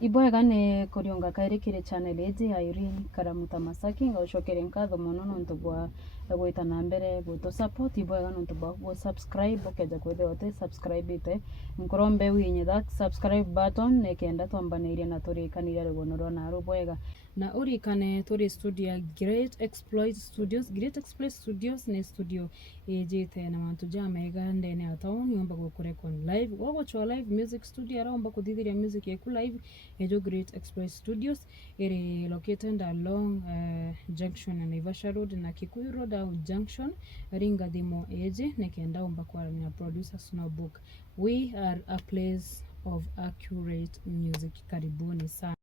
Ibwega ne kurionga kairikire channel eji ya Irene Karamuta Masaki ngaushokere nkatho muno nontu bwa gwita na mbere guto support ibwega nontu bwa subscribe ukeja kwithia ote subscribe ite nkurombe winye that subscribe button nekenda twambanirie na turikanire rugono rona rubwega na urikane turi studio ya Great Exploit Studios ne studio ejite na mantu jamega ndene ataoni yomba gukurekon live wogochwa live music studio aromba kuthithiria music yeku live ejo Great Exploit Studios ere located along junction na Naivasha Road na Kikuyu Road au junction ringa thimo eje nekenda omba kwa na producer Snowbook. We are a place of accurate music. Karibuni sana.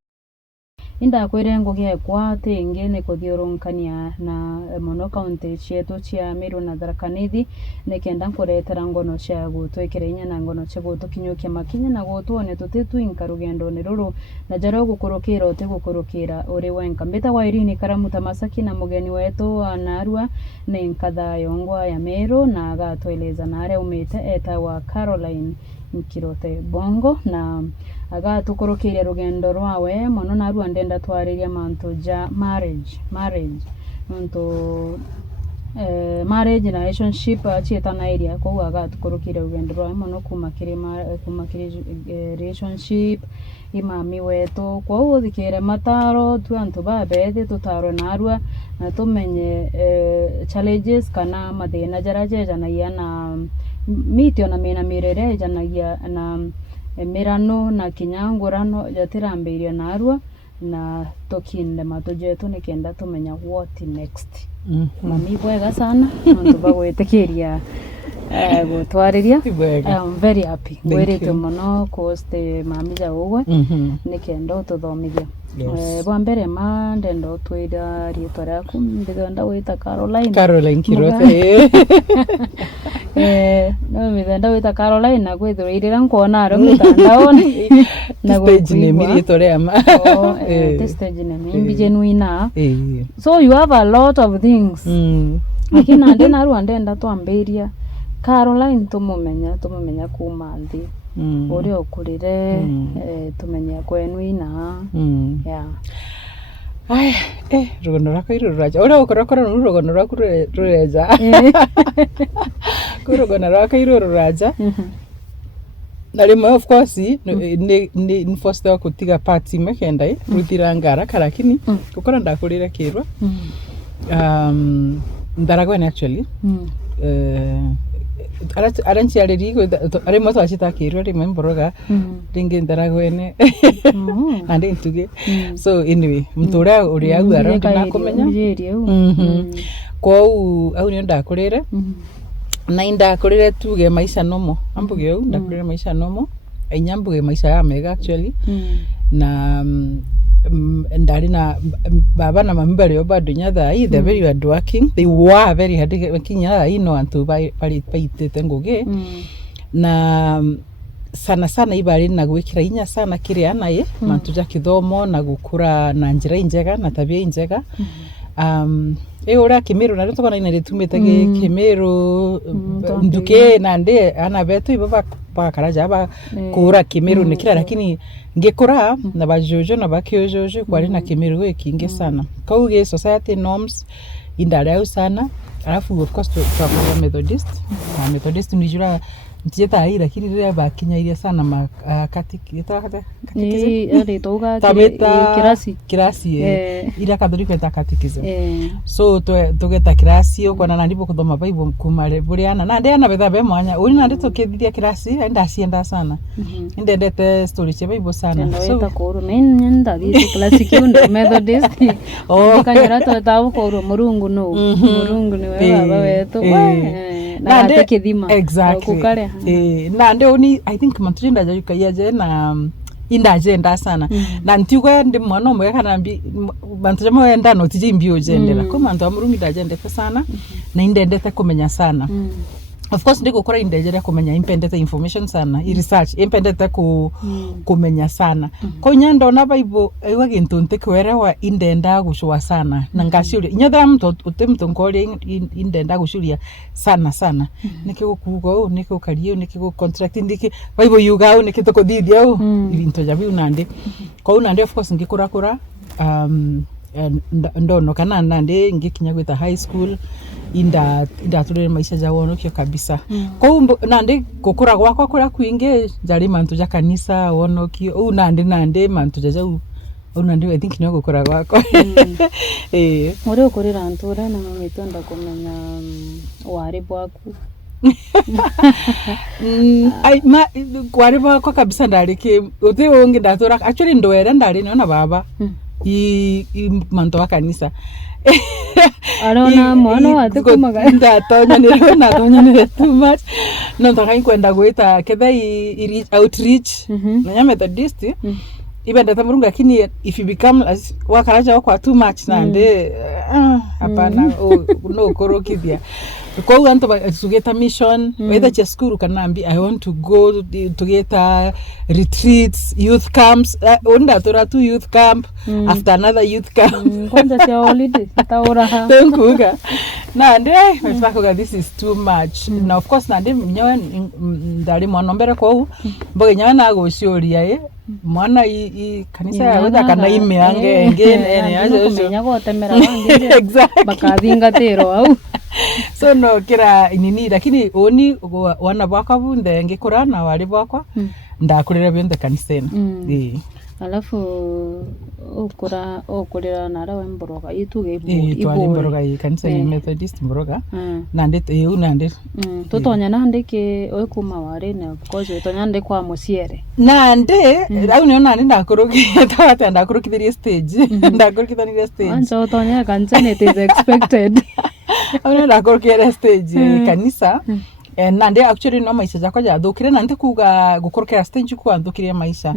Inda kwire ngoge kwa tenge ne kuthiurunkania na mono county chetu chia Meru na Tharaka Nithi nekenda kuretera ngono cia gutwikira inya na ngono cia gutukinyukia makinya na gutwone tutitu inkarugendo ne ruru na jaro gukurukira ote gukurukira uri wenka mbeta wa Irene Karamuta Masaki na mugeni wetu anarua ne nkatha yongwa ya Meru na agatweleza na are umite eta wa Caroline Bongo na agatukurukiria rugendo rwawe mono narua ndenda twariria mantu ja marriage nontu marriage na relationship achietana area kwa agatukurukiria rugendo rwawe mono kumakiri relationship imami wetu kwa uthikire mataro tu antu babethe tutaro narua na tumenye challenges kana mathina jarajeja na yana mitio na mena mirere janagia na mirano na kinyangurano jatirambiria narua na tokinde matojetu nikenda tumenya what next. Mami bwega sana nontu bagwitikiria gutwariria. I'm very happy werete muno koste mami ja ugwe nikenda ututhomithia. Bwa mbere ma ndendo twira rietwa ryaku ndenda wita Caroline Kirote no ndenda wita Caroline na gwithurira nkona aro mitandaoni na stage name rietwa ryama stage name imbijenuina so you have a lot of things lakini ndena ru ndenda twambiria Caroline tumumenya kuma nthi uri okurire tumenya kwenu ina yeah ai rugono rako iruraja uri okora rugono rako rureja kurugono rako iruraja na rimwe of course ni first wa kutiga party mekenda rutirangara karakini gukora ndakurira kirwa ndaragwene actually aranchi aririgo ari moto achitakirwa rimwe mboroga ringi ndaragwene ande ntuge so anyway mtura uri agu around na kumenya kwa au ni ndakurire na ndakurire tuge maisha nomo ambuge au ndakurire maisha nomo inyambuge maisha ya mega actually na ndari na baba na mami bari bado nyatha they very hard working, they were very hard kinya ino antu bari paitete nguge na sana ibari na gwikira inya sana kiria naye mantu ja kithomo na gukura na njira injega na tabia injega ora Kimeru na rito bana ina ritumite Kimeru nduke na nde ana betu ibaba bakaraja ba kura Kimeru nikira lakini ngekora na bajojo na bakiojojo kwali na Kimeru wekinge sana kauge society norms indaleo sana alafu of course kwa Methodist nijura njeta ai lakini ria bakinyairia sana kirasi ira kadhuriko ta catechism so tugeta kirasi ukona na ndipo kuthoma Bible kumare buriana na ndena betha be mwanya uri na ndito kithia kirasi ndacienda sana ndendete story cha Bible sana so takoro nenda thisi classic ndo Methodist kanyara tawo koro murungu ni wewe baba wetu na atake thima kukare na ndio ni I think matunda jajuka yaje na inda agenda sana na ntiwe ndi mwana omwe kana bantu jamo enda no tiji mbio gendera ko mantu amurumi da agenda sana na indendete kumenya sana of course ndiko kora indejera kumenya impendete information sana research impendete kumenya sana ko nyando na bible iwa gintu ntikwerewa indenda gushwa sana na ngashuri nyadra mtu utemto ngore indenda gushuria sana nikigukugo nikigukario nikigucontract ndiki bible yugao nikitoko didia ibintu jabi unande ko unande of course ngikura ndono kana nande ngikinya gwita high school inda turere maisha jawono kyo kabisa ko nande gukura gwakwa kura kwinge jari mantu ja kanisa wono kyo nande mantu jaja nande I think no gukura gwakwa muri ukorera ntura na mamitonda kumenya wari bwaku wari bwakwa kabisa ndarike uti ungi ndatura actually ndoera ndari na baba i manto wa kanisa arona mwana wate kumaga ndatonya ni too much no ntaka kwenda gwita ketha i outreach na Methodist ibenda tamurunga lakini if you become as wakaraja kwa too much nande hapana no korokithia kwa hiyo anto tugeta mission whether cha school kanambi I want to go to get retreats youth camps onda tora tu youth camp after another youth camp kwanza cha holiday taura tenkuga nande mfako this is too much now of course nande mnyawa ndali mwana kwa hiyo mboge nyawa na gocioria mwana i kanisa ya wetha kana imeange ngene aje kumenya gotemera wange bakathingatiro au so no kira nini lakini oni wana bwakwa bunde ngikura na wali bwakwa ndakurira bionde kaniseni alafu okurira nara wemboroga ituge iboroga kanisa ni Methodist mboroga nande nande totonya nande ke okuma wari na kozo tonya nande kwa musiere nande au ni nande ndakuruki tawata ndakurukithirie stage ndakurukithirie stage anzo tonya kanzene it is expected au ndakurukithirie stage kanisa nande actually no maisha jako ja thukire nande kuga gukurukira stage kwa thukire maisha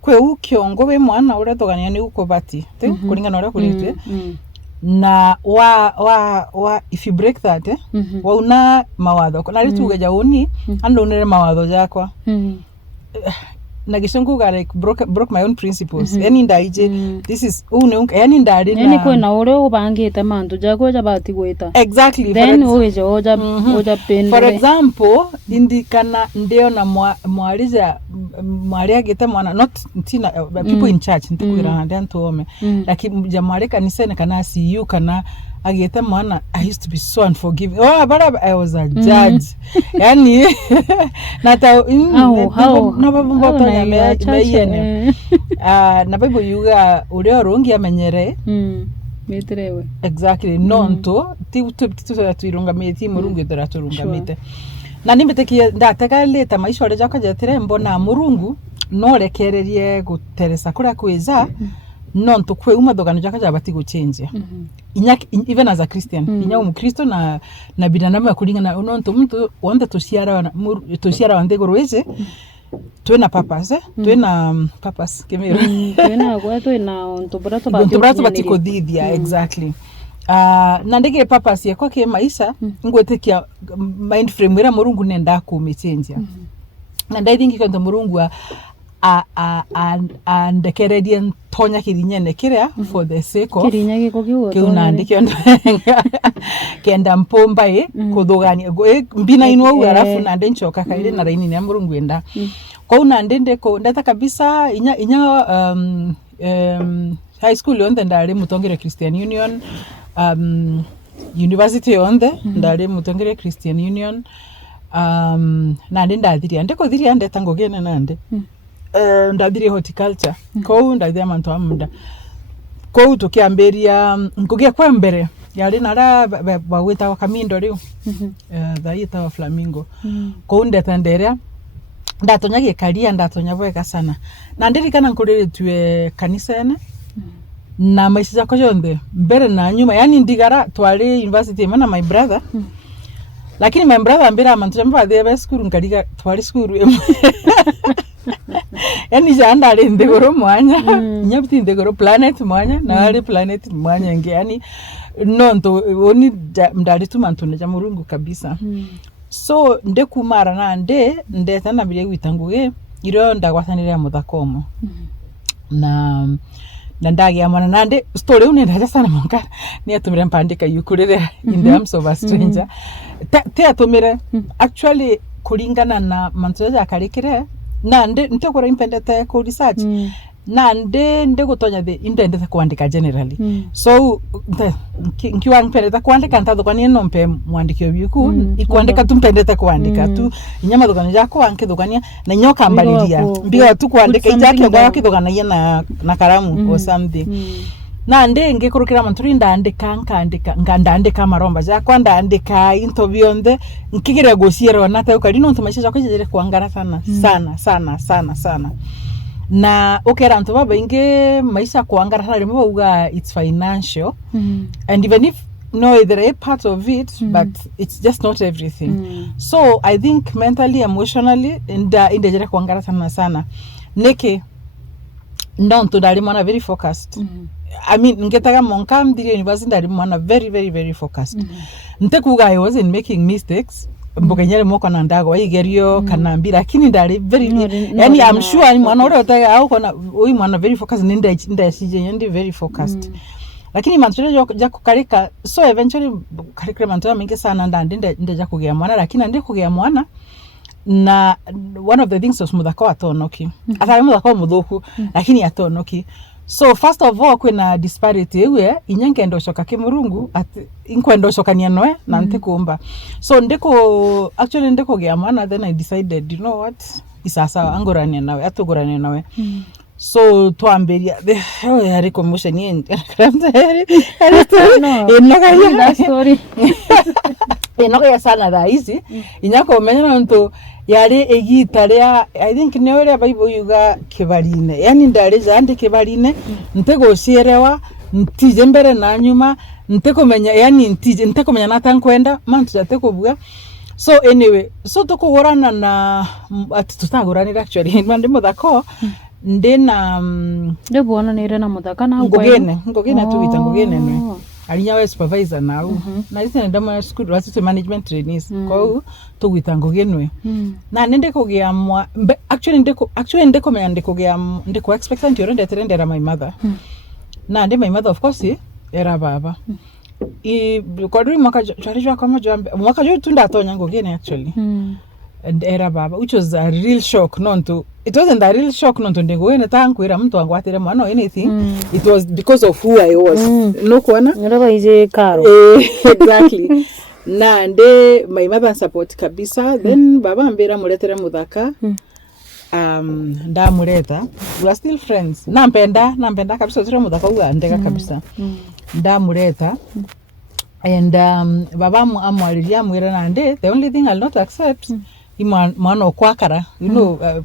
kwe kiongo we mwana ure togania ni uko bati te kulinga nora kulitwe na wa if you break that wa una mawadho na rituge jauni ando unere mawadho jakwa na gishungu ga like broke my own principles yani ndaije this is yani ndari na yani kwena ure ubangite mantu jago jabati gwita exactly then uweje oja pende for example indikana ndio na mwari agite mwana not tina people in church ntikwira ndio ntuome lakini jamwari kanisa kana see you kana agite mwana I used to be so unforgiving but I was a judge yani nata na babu meyene na bible yuga uri orungi amenyere metrewe exactly nonto tuirunga meti murungu turunga mete na nimbetekie ndateka leta maisha ore jaka jetire mbona murungu no rekererie guteresa kuria kwiza nonto kwe umadogano jaka jabati guchange even as a Christian inya umukristo na binadamu yakulingana nonto mtu wanda tusiara wande gorweze twena purpose twena purpose kemero twena kwa twena ontobrato batiko dhidhia exactly na ndege purpose yako ke maisha ngwetekia mind frame era murungu nenda kumichenja na ndai thingi kwenda murungu ndekereria tonya kirinyene kiria for the sake of kirinya giko kiuna ndikyo kenda mpomba kuthugania mbina inwo arafu na ndenchoka kaire na raini ya murungu enda kwa una ndende ko ndata kabisa inya high school yonde ndari mutongere Christian Union university yonde ndari mutongere Christian Union na ndenda thiria ndeko thiria ndeta ngogene nande ndadire horticulture ko ndadire manto amunda ko tukiamberia ngogia kwa mbere yari nara bagwita wakamindo riu thaita wa flamingo ko ndeta nderea ndatonya gikaria ndatonya bweka sana na ndirikana nkurirituwe kanisa ene na maisha yako yonde mbere na nyuma yani ndigara twari university mana my brother lakini my brother ambira amantu mba thebe school ngariga twari school yani janda alinde goro mwanya nyapti ndegoro planet mwanya na ali planet mwanya nge yani nonto oni mdali tu mantone ja murungu kabisa so nde kumara na nde tana bile gwitanguge iro ndagwatanira muthakomo na ndagia mwana nande story unenda sana monka ni atumire mpandika yukurire in the arms of a stranger te atumire actually kulingana na mantoja akarekire na ntekora impendete ku research na nde gutonya the indendete kuandika generally so nkiwa mpendete kuandika ntado kwa nino mpe mwandiki obiku ikuandika tumpendete kuandika tu inyama dogana jako anke dogania na nyoka mbalidia mbio tu kuandika ijaki ogaga kidogana yena na karamu or something na nde ngekurukira manturi ndandika ngandandika maromba jako ndandika into bionde nkigire gosiero na ta ukarino ntumasha kwejere kuangara sana na okera nto baba inge maisha kuangara sana rimwe uga it's financial and even if there are part of it but it's just not everything so I think mentally emotionally indejere kuangara sana neke ndonto dali mwana very focused I mean ngetaga monka mdiri university ndali mwana very focused ntekuga I wasn't making mistakes mbokenyere moko na ndago igerio kanambi lakini ndali very yani I'm sure ni mwana ore otaga au kona uyi mwana very focused nda sije ndi very focused lakini mantore jako karika so eventually karika mantore mingi sana ndande jako kugea mwana lakini ndi kugea mwana na one of the things was muthako atonoki atari muthako muthuku lakini atonoki so first of all kwena disparity ewe inyange ndoshoka kimurungu ati inkwendoshoka nianoe na ntekumba so actually ndeko gya mwana then I decided you know what isasa angorania nawe atugorania nawe so tuamberia yari commotion yen story enoka sana da easy inyako menya nto yari egitaria I think neore bible yuga kibarine yani ndari zande kibarine ntego sierewa ntije mbere na nyuma ntekomenya yani ntekomenya natankwenda mantu jatekobuga so anyway so tukugorana na ati tutagoranira actually mande muthako ndena ndebona nire na muthaka na ngogene tuita ngogene ne alinya we supervisor now na ise ndama school wasite management trainees kwa hiyo tugwita ngogenwe na nende kugea actually ndeko menya ndeko expectant yoro ndeterendera my mother na my mother of course era baba kodri mwaka kama jambe mwaka jo tunda atonya ngogene actually and era baba which was a real shock it wasn't a real shock ndego ene tankwira mtu wangu atere mwana anything it was because of who I was no kuona ndio ije karo exactly na my mother support kabisa then baba ambera muletere muthaka ndamureta we are still friends nampenda kabisa tire muthaka uga ndega kabisa ndamureta and baba amwaliria mwira nande the only thing I'll not accept mwana okwakara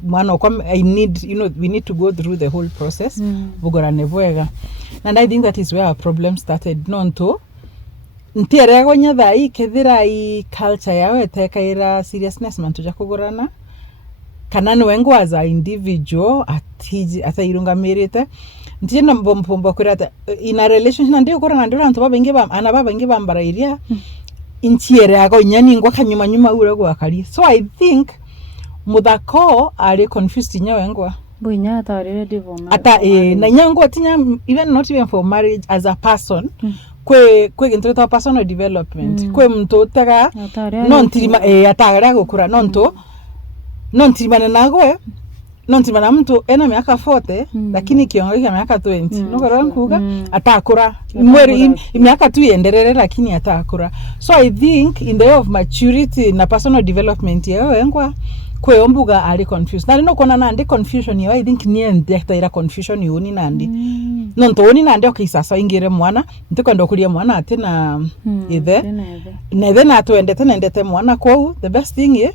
mwana okwa I need we need to go through the whole process bugorane bwega and I think that is where our problem started nonto ntiere gonya thai kethira I culture yawe tekaira seriousness mantu jakugorana kana ni wengo as a individual atairungamirite ntiena mbombo kurata in a relationship ndio korana ndio antu baba inge bambara iria intiere yago nyani ngwa kanyuma ure gwakari so I think muthako ari confused nyawengwa buinya atari divorce na nyango tinya not even for marriage as a person kwe gintu personal development kwe mtu otega nontirima atagara gukura nontirimana nagwe nontimana mtu ena miaka 40 lakini kiongo kia miaka 20 nokora nkuga atakura mweri miaka tu yenderere lakini atakura so I think in the way of maturity na personal development yao engwa kwe ombuga ali confused na nokona nande confusion yo I think ni ndektaira confusion yoni nandi nonto oni nande okisasa ingire mwana ntekwenda kulia mwana ate na ithe na then atwendete mwana kwa the best thing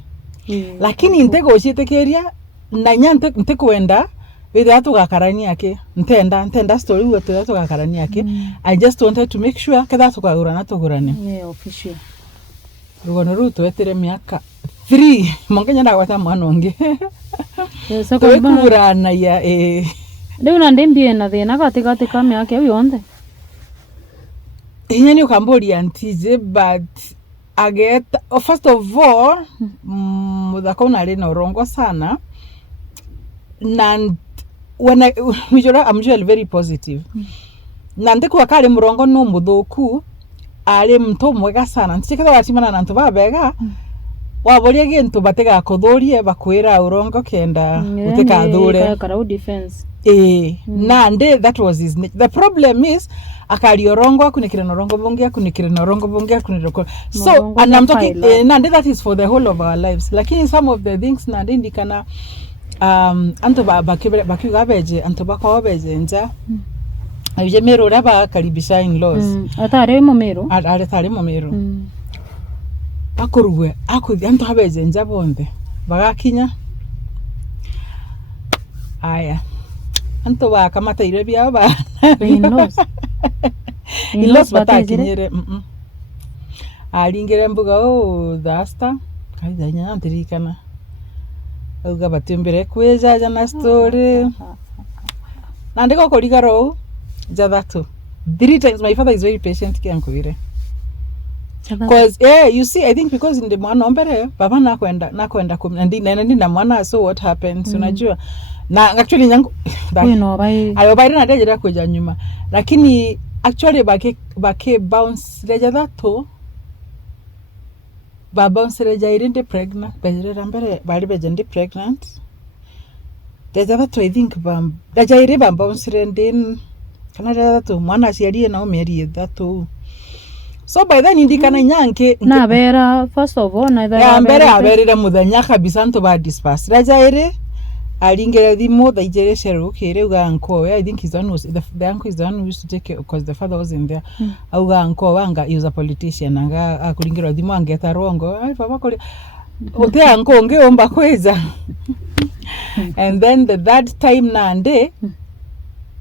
lakini ntego chitekeria na nyante ntekwenda with atugakarani yake ntenda story wetu atugakarani yake I just wanted to make sure kada tukagurana tugurane official rugono ruto etere miaka 3 mongenya ndagwata mwana onge so kugurana ya ndio na ndembie na thina katika miaka yonthe hinyani ukambori antije but aget first of all muthako nari na urongo sana na when I'm usually very positive na ndiko akari murongo no muthuku ari mtu mwega sana ntiketha watimana na ntu babega waboria gintu batega kuthurie bakwira urongo kenda utika thure kara defense na nde that was his the problem is akari urongo akunikira na urongo bungia kunikira na urongo bungia kunikira so and I'm talking na nde that is for the whole of our lives lakini some of the things na nde ndikana anto bakiuga beje anto bakwa beje nja abije mero raba karibisha in laws atare mo mero atare mo mero akurwe akuthi anto habeje nja bonde bagakinya aya anto bakamata ire bya ba in laws batakinyere alingere mbuga dasta kaida nyanya ntirikana uga batimbere kwejaja na story na ndiko koligaro jadatu 3 times my father is very patient kiankuire because you see I think because in the mwana ombere baba nakwenda kumndi na mwana so what happens unajua na actually nyangu ayo na deje kuja nyuma lakini actually bake bounce deje datu baba onsereja irinde pregnant bejera mbere bari bejende pregnant deja datu I think deja ire bamba onserende kana datu mwana asiarie na omerie datu so by then indikana nyanke na bera first of all na ya mbere aberira muthanya kabisa nto ba disperse deja ire alingera thimo the ijere sherukire uganko I think his one was the uncle is the one who used to take it because the father was in there uganko wanga he was a politician anga akulingira thimo angeta rongo ai baba kole ote anko ngeomba kweza and then the third time nande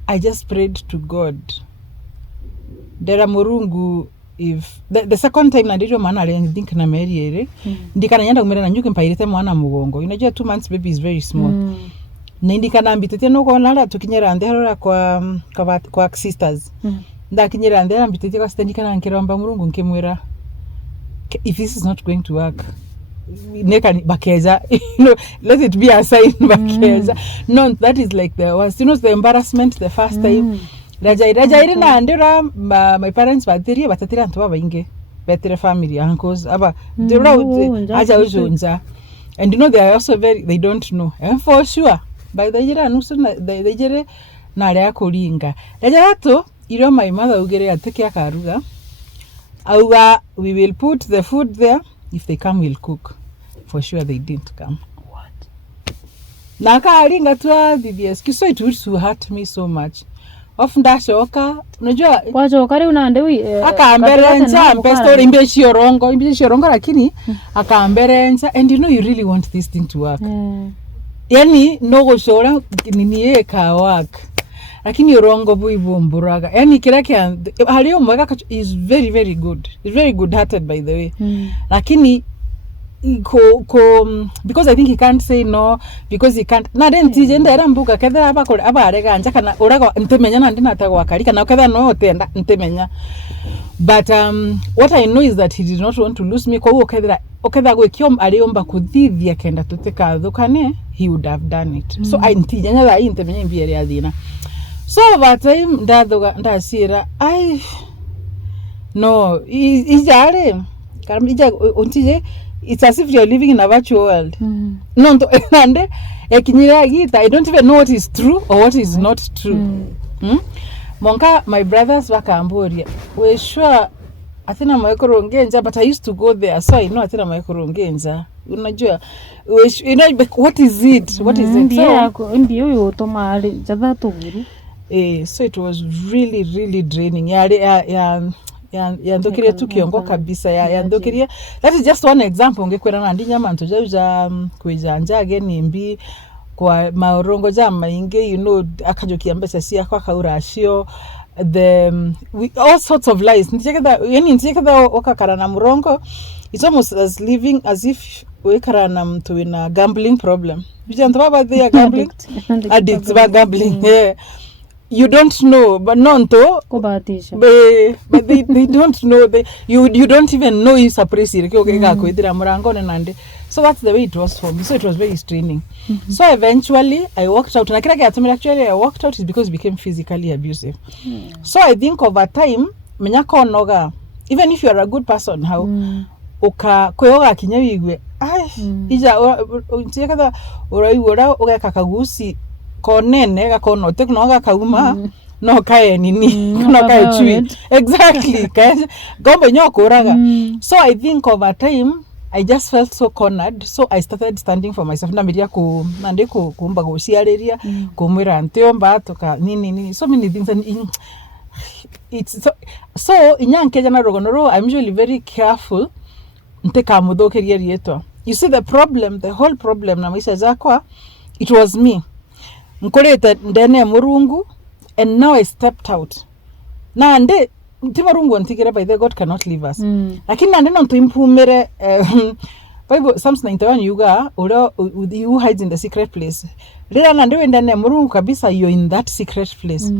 I just prayed to God dera murungu if the second time nandiro mana ali think na meriere ndikana nyanda kumera na nyuke mpairite mwana mugongo unajua 2 months baby is very small na ndikana mbitete no kona tukinyera ndero kwa sisters ndakinyera ndera mbitete kwa sister ndikana nkiromba murungu nkemwera if this is not going to work neka bakeza let it be a sign bakeza no that is like the was the embarrassment the first time Raja na ndera my parents batatira ntu babainge better family uncles aba aja ujunja and they are also they don't know and for sure by the jira nusu they jere na ria kuringa raja hatu iro my mother ugere ateke akaruga auga we will put the food there if they come we'll cook for sure they didn't come what na karinga twa DBS kiso it would hurt me so much ofunda shoka unajua kwacho kare unande akaamberenza story imbeshi rongo lakini akaamberenza and you really want this thing to work yani no goshora nini eka work lakini rongo buibumburaga yani kirake haliyo mwaka is very very good is very good hearted by the way lakini because I think he can't say no because he can't na then tijenda era mbuga kethera abakore abarega anja kana uraga ntemenya na ndina tagwa kari kana uketha no tenda ntemenya but what I know is that he did not want to lose me kwa uketha gwikio aliomba kuthithia kenda tuteka thukane he would have done it so I ntijenya la ntemenya mbiere athina so that time ndasira no ijare karamija untije it's as if you're living in a virtual world no ande ekinyira gita I don't even know what is true or what is not true monka my brothers wakamboria we sure atina maikorongenza but I used to go there so I know atina maikorongenza unajua what is it so ndiye uyo tomale jadha tuguru so it was really really draining ya ndokiria tukiongo kabisa ya ndokiria that is just one example ngekwera na ndinyama ntoja kwijanja ageni mbi kwa maorongo jama inge akajokia mbesa si akwa Ruracio all sorts of lies ntikeda wakakara na murongo it's almost as living as if wekara na mtu ina gambling problem bijanto baba they are gambling addicts ba gambling you don't know, but nonto kubatisha but they don't know, you don't even know is appreciate okay kwithira murangone nande. So that's the way it was for me. So it was very straining. So eventually I walked out, and actually I walked out is because it became physically abusive. So I think over time menyako noga, even if you are a good person, how uka kweoga kinyawigwe ija untiekada uraigura ugeka kagusi konene gakono teknoga kauma no kae nini no kae chui exactly kae gombe nyoko uraga. So I think over time I just felt so cornered, so I started standing for myself. Namiria kumba guciareria kumwira ntiomba toka nini so many things, and it's so inyankeja na rogonoro. I'm usually very careful nteka mudhokeria rieto. You see the whole problem na maisha zakwa, it was me nkoleta ndene murungu, and now I stepped out na ande timarungu antigera by the God cannot leave us. Lakini nande no tuimpumere Bible Psalms 91 yuga ura who hides in the secret place. Lera nande wendane murungu kabisa, you're in that secret place.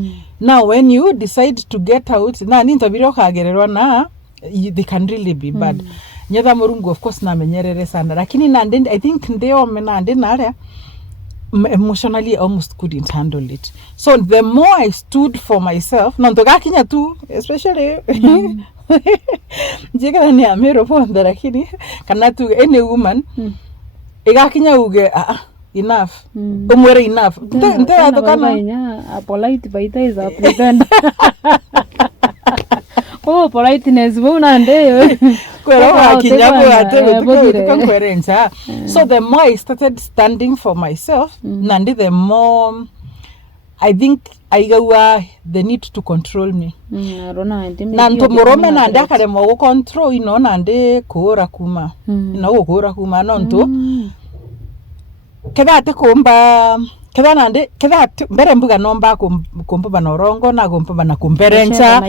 Now when you decide to get out, na nintabiro kagererwa na they can really be bad. Nyatha murungu of course na menyerere sana, lakini nande I think ndeo menande nare emotionally almost couldn't handle it. So the more I stood for myself, nantoka kinya tu, especially jika ni amero ponda, lakini kana tu any woman igakinya uge enough umwere enough nte atokana a polite baita is a pretend oh politeness bona nde kwera kinyago ate konferenza. So the more I started standing for myself, nandi the more I think I got the need to control me. Nanto morome nande akare mo control ino nande kuora kuma. Ino kuora kuma nonto. Keda ate komba keda nande keda mbere mbuga nomba kumpa norongo na kumpa na kumperencha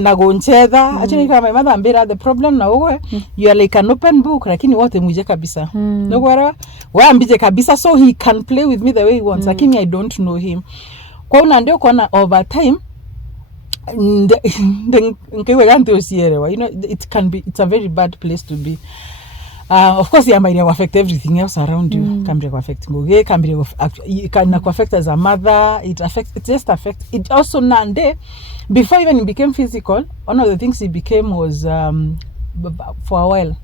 na goncheda. Actually kama mama mbira the problem na wewe you are like an open book, lakini wote muje kabisa no kwara wa mbije kabisa, so he can play with me the way he wants, lakini I don't know him. Kwa una ndio kona over time nkewe ganto osierewa, you know, it's a very bad place to be. Of course, it might affect everything else around you. Can affect ngoge, can affect as a mother. It just affects. It also nande. Before even it became physical, one of the things it became was for a while.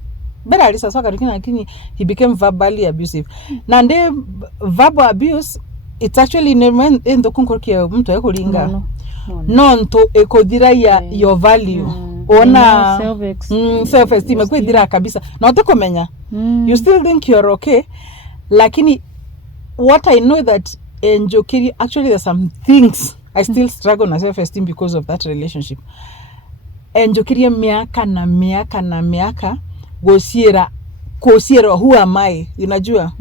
He became verbally abusive. Nande verbal abuse. It's actually in the kunkorkia mtu ekulinga. Non-to ekodira your value. Ona self-esteem kwedira kabisa na utakomenya you still think you're okay, lakini what I know that njokiri actually there's some things I still struggle na self-esteem because of that relationship. Njokiri miaka na miaka gosiera who am I, unajua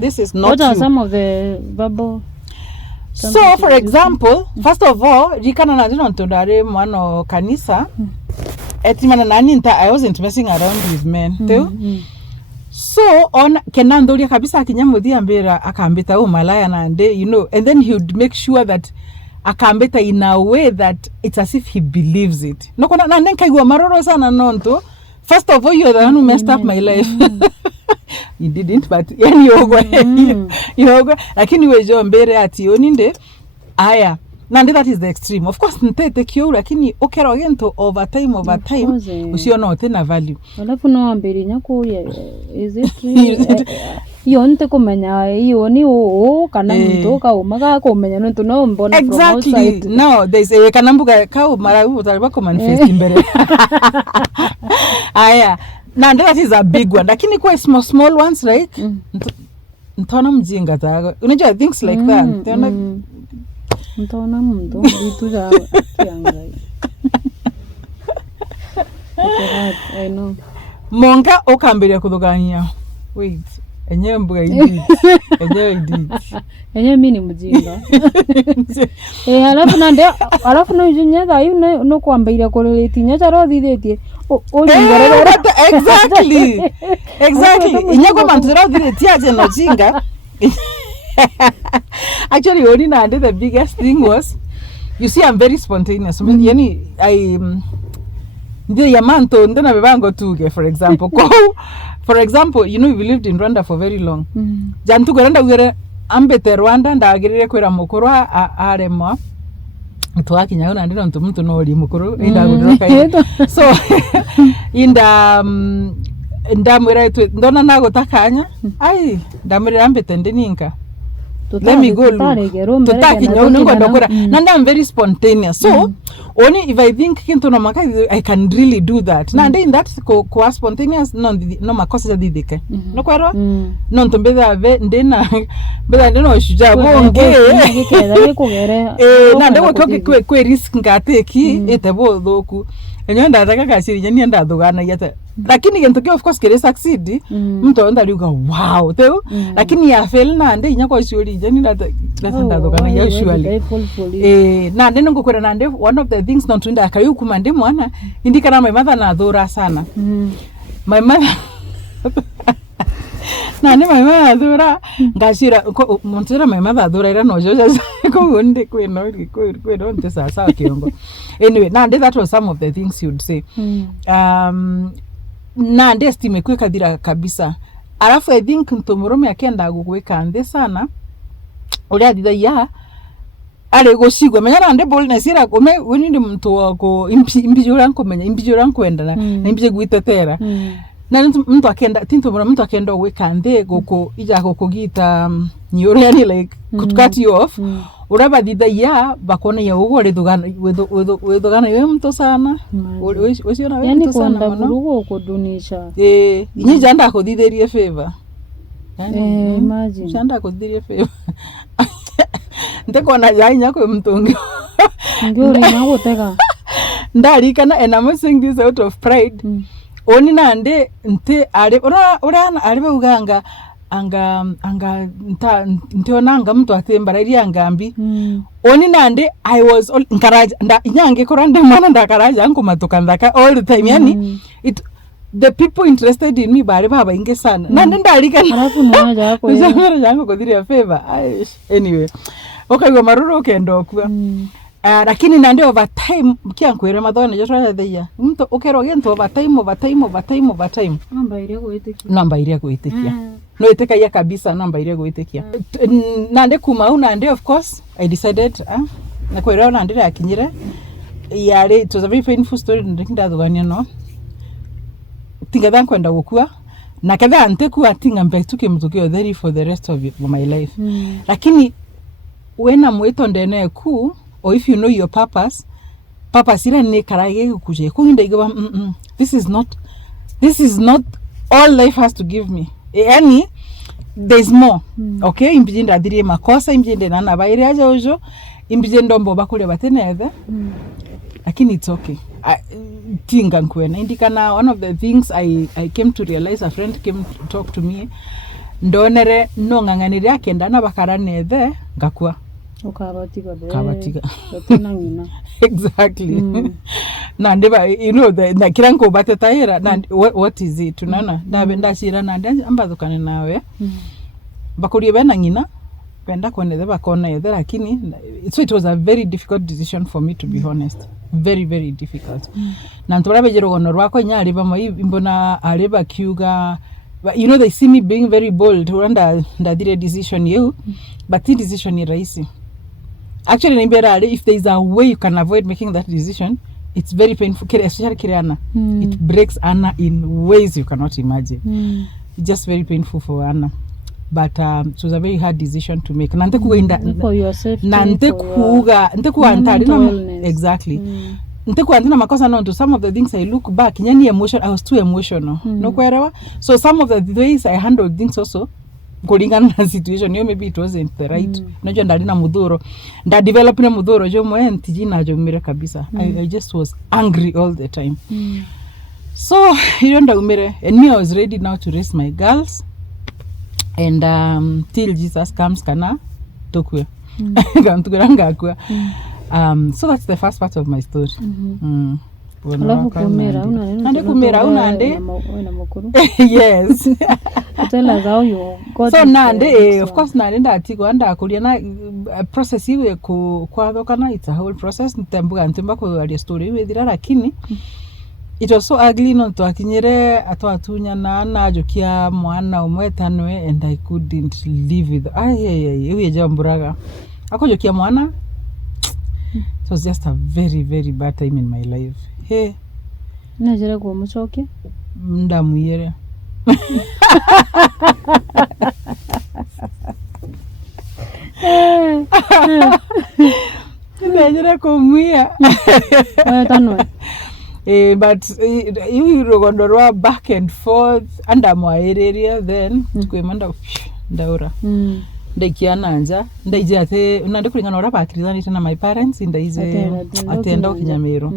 this is not what are some of the verbal. So for example, first of all, rikana na dino ntondare mwana kanisa etimana nani I wasn't messing around with men too. So on kenandoria kabisa kinyamuthi ambira akambeta malaya nande, you know, and then he would make sure that akambeta in a way that it's as if he believes it. No kona nande kaigwa maroro sana nonto. First of all, you're the one who messed up my life. You didn't, but yoga lakini wejo mbere ati oninde aya nande, that is the extreme. Of course ntete kyo, lakini okero gento over time usiona tena value. Alafu no ambere nyako is it yonte kumenya yoni kana mtu ka umaga kumenya no tuno mbona from outside. No, there's a kanambuga ka mara utalaba ko manifest mbere aya nande, that is a big one, lakini kwa small ones like ntona mjinga tago, unajua things like that ntona mndo vitu za kiangai. I know monga okambere kudoganya wait enyewe mbuga idi enyewe mimi ni mjinga alafu no jinyada yu no kwambaira koreleti nyacha rodhiretie exactly inyako mantira rodhiretie aje no jinga Actually, only Nande, the biggest thing was, you see, I'm very spontaneous. Yani, the Yamanto, then I go to, for example. For example, you know, we lived in Rwanda for very long. Jantu Rwanda, we ambete Rwanda, and I get a mukuru arema. Tuaki nyauna and don't to know the mukuru. So, in the Damura to Donna Nago Takanya, I Damura ambete and Deninka. Let me go look. Nanda, I'm very spontaneous. So, only if I think into Namaka, I can really do that. Nanda in that co spontaneous, no makosa didike. No quero? Non to be there, then but I don't know, Shuja won't get. Nanda will talk a risk gateki, it a bold loku. And you're that I see Yanda Dogana yet. Lakini gentoke of course kere succeed mtu onda yuga wow teo lakini ya fail na ande nyako shuri jeni na ndo kana ya usually na ndeno ngokora na ande one of the things not tunda akayuku mande mwana indikana my mother na adora sana my mother na ne my mother adora ngashira montera my mother adora ira no joja ko onde ko don't sasa kiongo anyway na ande that was some of the things you'd say na ndesti mekweka dira kabisa alafu I think ntomorome akenda gugweka ande sana uri adida ya ale goshigwa menya na ande boldness ira kome winindi mtu wako imbijura nkomenya imbijura nkwenda na imbije gwitetera na mtu akenda tintomorome mtu akenda gugweka ande goko ija goko gita nyore yani like kutkati you off uraba dida ya bakona ya ugore dugana wedogana yo mto sana wesiona wewe mto sana yani kwanda burugo kudunisha inyi janda ko diderie favor imagine janda ko diderie favor ndeko na yanya ko mtongo ngori nawo tega ndari kana and I'm saying this out of pride oni nande nte ale ora alibe uganga anga ntiona mtu atembara iri angambi oni nande I was all nkaraja nda inyange korande mwana ndakaraja anko matoka ndaka all the time yani the people interested in me bari baba inge sana nande ndalika alafu mwaja yako yeye yangu kodiri ya favor anyway okay go maruru kendo kwa lakini nande over time kiankwera madhone jotra theya mtu ukero gento over time namba iria goitekia no iteka ya kabisa namba iria goitekia nande kuma nande of course I decided na kwera nande yakinyire yare it was a very painful story ndinda thugania no tinga than kwenda gukua na kadha anteku atinga mbetuke mtukio there for the rest of my life lakini wena mwito ndene ku or if you know your purpose ira ne karage kuje kuinda igwa this is not all life has to give me yani there's more okay imbijinda adire makosa imbijinde nana baire aje ojo imbijendo mbo bakule bateneze lakini it's okay tinga nkwena indikana one of the things I came to realize, a friend came to talk to me ndonere no nganganire akenda na bakaraneze ngakwa ukabatiga exactly na ndeba you know the kiranko batetaira na what is it tunaona ndabe ndashira na ambazukane nawe bakuriye bena ngina penda koneze bakona yethe lakini so it was a very difficult decision for me to be honest, very very difficult na ntorabe jerogono rwako nyari bama imbona areba kyuga you know they see me being very bold uranda ndadire decision you but the decision is raisi actually if there is a way you can avoid making that decision it's very painful especially Kiriana it breaks Anna in ways you cannot imagine it's just very painful for Anna but it was a very hard decision to make nante kuenda for your safety nante antari exactly nante kuandina makosa no to some of the things I look back nyani I was too emotional no kuelewa so some of the ways I handled things also kulingana na situation yo maybe it wasn't the right najua ndali na mudhuro nda develop na mudhuro jo mwe ntijina jo mire kabisa I just was angry all the time so hiyo nda umire and me I was ready now to raise my girls and till Jesus comes kana tokwe kantukiranga kwa so that's the first part of my story alafu kumera una ande kumera una ande mukuru yes tell us how you got so nande of course nande ndatigo ndakuria na process iwe kwathokana, it's a whole process. Nitembuga ntimba kuaria story withira, lakini it was so ugly no twakinyire atwatunya na jokia mwana umwe tanwe, and I couldn't live with iwe jamburaga akojokia mwana. It was just a very very bad time in my life. Hey, najera kwa muchoke ndamuyere najera kumwia tanwe. But you rogodorwa back and forth andamwaereria, then tukwemanda ndaura ndaikiana anja ndaije ate unande kulingana ora bakirithanite na my parents ndaize atenda kinyamiro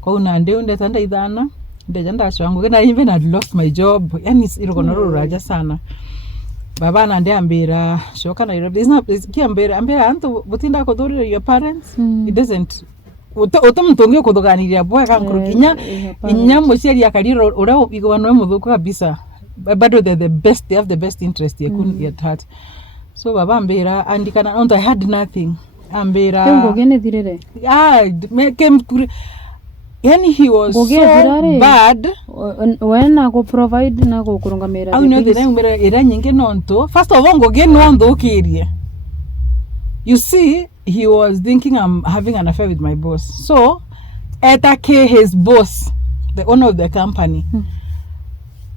kwa unande undeta ndaithana ndeja ndashwangu na even had lost my job, yani irogona ruraja sana. Baba nande ambira shoka na Nairobi, kiambira antu butinda kodorira your parents, it doesn't utamtonge kudoganiria boy kankurukinya inya muciari akariro ura igwanwe muthuku kabisa, bado the best, they have the best interest yakuni at heart. So baba ambira andikana on I had nothing ambira tengo gene direre yani he was so bad when I go provide na go kurungamira au no the ngere era nyinge nonto first of all ngo ge nondo kirie. You see, he was thinking I'm having an affair with my boss. So, etake his boss, the owner of the company,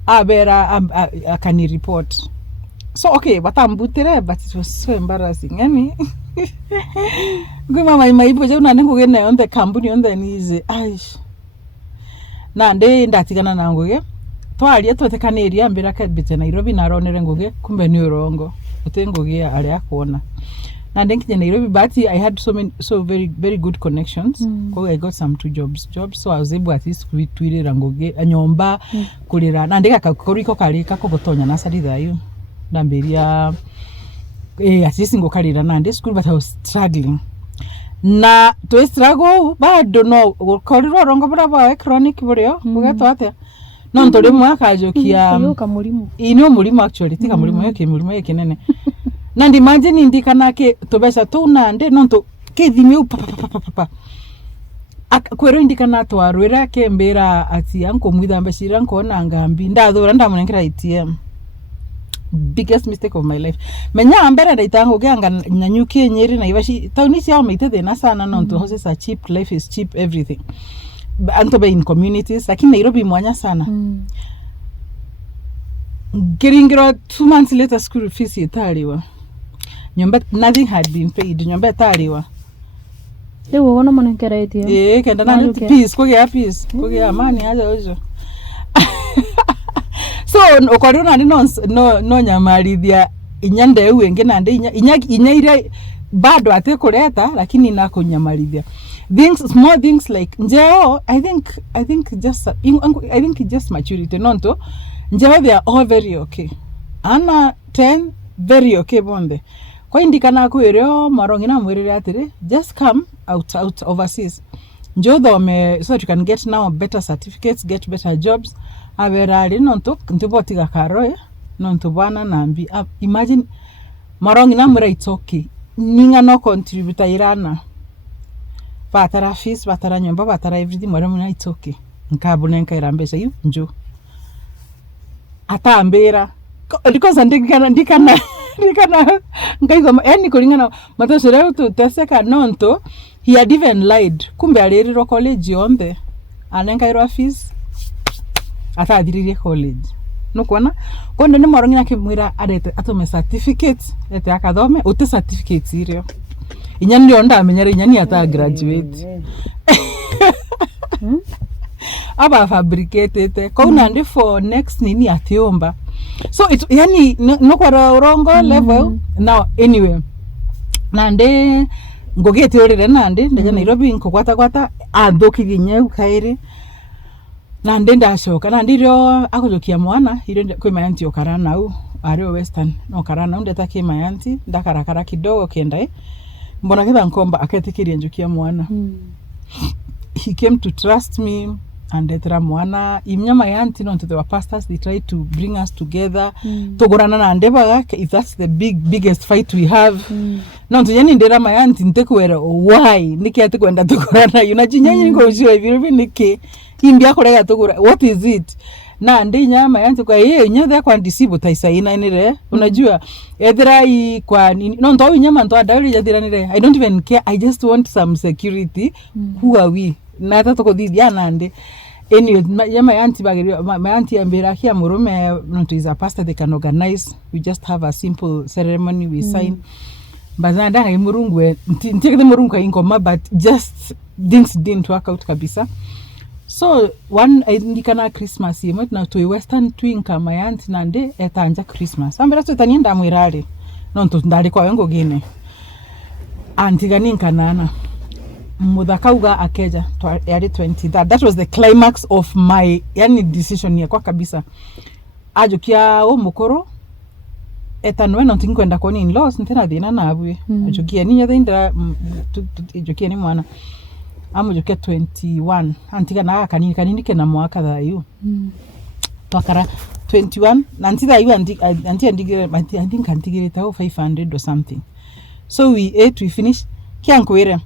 akani report. So, okay, but I'm butere, but it was so embarrassing. Yani, guma my ipo je unane ngogene on the company on the knees. Aish. Na nde ndatigana na ngoge. Twaria twetekanĩria mbira kabite Nairobi naronere ngoge kumbe ni urongo. Utengoge ari akuona. Na ndenkinya Nairobi, but I had so very very good connections. I got some 2 jobs, so I was able at least twirira ngoge anyomba kurira na ndeka kakoriko karika kogotonya na sari thayo ndambiria at least ngokarira na ndi school, but I was struggling na to struggle bado no koriro rongo brava chronic burio bugato ate no ntore mwaka jokia ino mulimo actually tika mulimo yake nene. Na imagine indikana ke tobesha to nande nonto ke dhimeu papa kwero indikana to arwera ke mbera ati anko mwitha mbashira nkona ngambi ndathura ndamunengera ATM. Biggest mistake of my life. Menya mbera ndaitango geanga nyanyuke Nyeri na Ivashi tauni cia maite thina sana nonto houses are cheap, life is cheap, everything. Anto be in communities lakini Nairobi mwanya sana. Kiringiro 2 months later school fees italiwa. Nyomba nothing had been paid. Nyomba taliwa. Ewo wono monekera ATM. Kenda na peace koge amani aja ojo. So okorona no nyamarithia inyande wenge nande inya ire bado ate kureta lakini nako nyamarithia. Small things like njeo I think just maturity nonto njeo they are all very okay. Ana 10 very okay bonde. Kwa indikana kwireo marongi na mwirire atire just come out overseas njo thome so that you can get now better certificates, get better jobs. Averari nonto ntibotiga karoe nonto bana nambi imagine marongi na mwira it's okay ninga no contributor irana batara fees batara nyomba batara everything marongi na it's okay nkabune nkairambesha yu njo atambira because ndikana ngaizo yani kulingana matosera tuteseka nonto he had even lied kumbe aliriro college yonde anenkairwa fees atathiririe college nukona konde ni marongi nakimwira arete atome certificate ete akathome uti certificates irio inya ndio ndamenyere inya ni ata graduate aba fabricated kauna ndi for next nini atiomba. So it yani no kwa urongo level now anyway nande ngogete orire nande ndaja Nairobi nkokwata athukirinye ukaire nande ndashoka nande rio akojokia mwana ire kwi mayanti okarana au ario western no karana ndeta ki mayanti ndakarakara kidogo kenda mbona kitha nkomba aketikiria njukia mwana. He came to trust me. andetera mwana imnya my auntie no to the pastors, they try to bring us together tugurana na ndebaga if that's the biggest fight we have no to yani ndera my auntie ntekwera why niki atikwenda tugurana yunajinyanya niko sure if niki imbia kurega tugura what is it na ndinya my auntie kwa yeye nyathe kwa ndisibu taisaina nire unajua ethera I kwa no ndo nyama ndo adawiri jathira nire I don't even care, I just want some security. Who are we na tata ko thithia nande anyway my auntie bagiri my auntie ambira here murume not is a pastor, they can organize, we just have a simple ceremony, we sign bazanda ngai murungwe ntikide murungu ingoma but just didn't work out kabisa. So one indikana Christmas yemo na to western twinka my auntie nande etanja Christmas ambira so tanienda mwirare nonto ndali kwa wengo gine antigani nkanana muthakauga akeja yari 20 that was the climax of my yani decision ya kwa kabisa ajukia o mukoro etanwe no tinkwenda koni in laws ntena thina nabwe ajukia ni nyathinda ajukia ni mwana amujukia 21 antiga na kanini kena mwaka thayu twakara 21 na ntitha yu antigire I think antigire tao 500 or something. So we ate, we finished kiankwire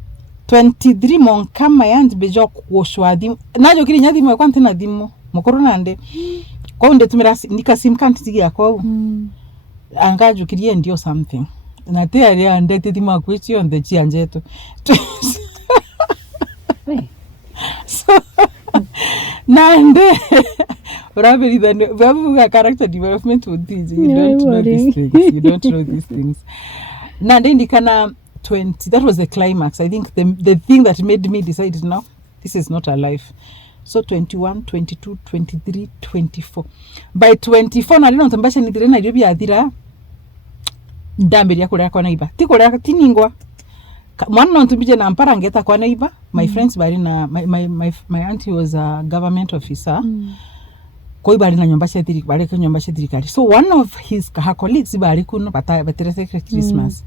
23 monka my aunt bejo kuoshwa thimu najo kiri nyathi mwe kwante na thimu mukuru nande kwa unde tumira nika sim can't tigia kwa angajo kiri ndio something na te ari ande thimu akwichi on the chianjeto so nande Rabbi the character development with these you don't know these things nande ndikana 20, that was the climax. I think the thing that made me decide no, this is not a life. So 21, 22, 23, 24. By 24 na lino tambasha nitire na yobi adira ndambiri yakura kwa naiba. Tikora tiningwa. Mwana no tumbije na mpara ngeta kwa naiba. My friends bari na my auntie was a government officer. Koi bari na nyombasha diriki bari kwa nyombasha dirikari. So one of her colleagues bari kuno batere Christmas.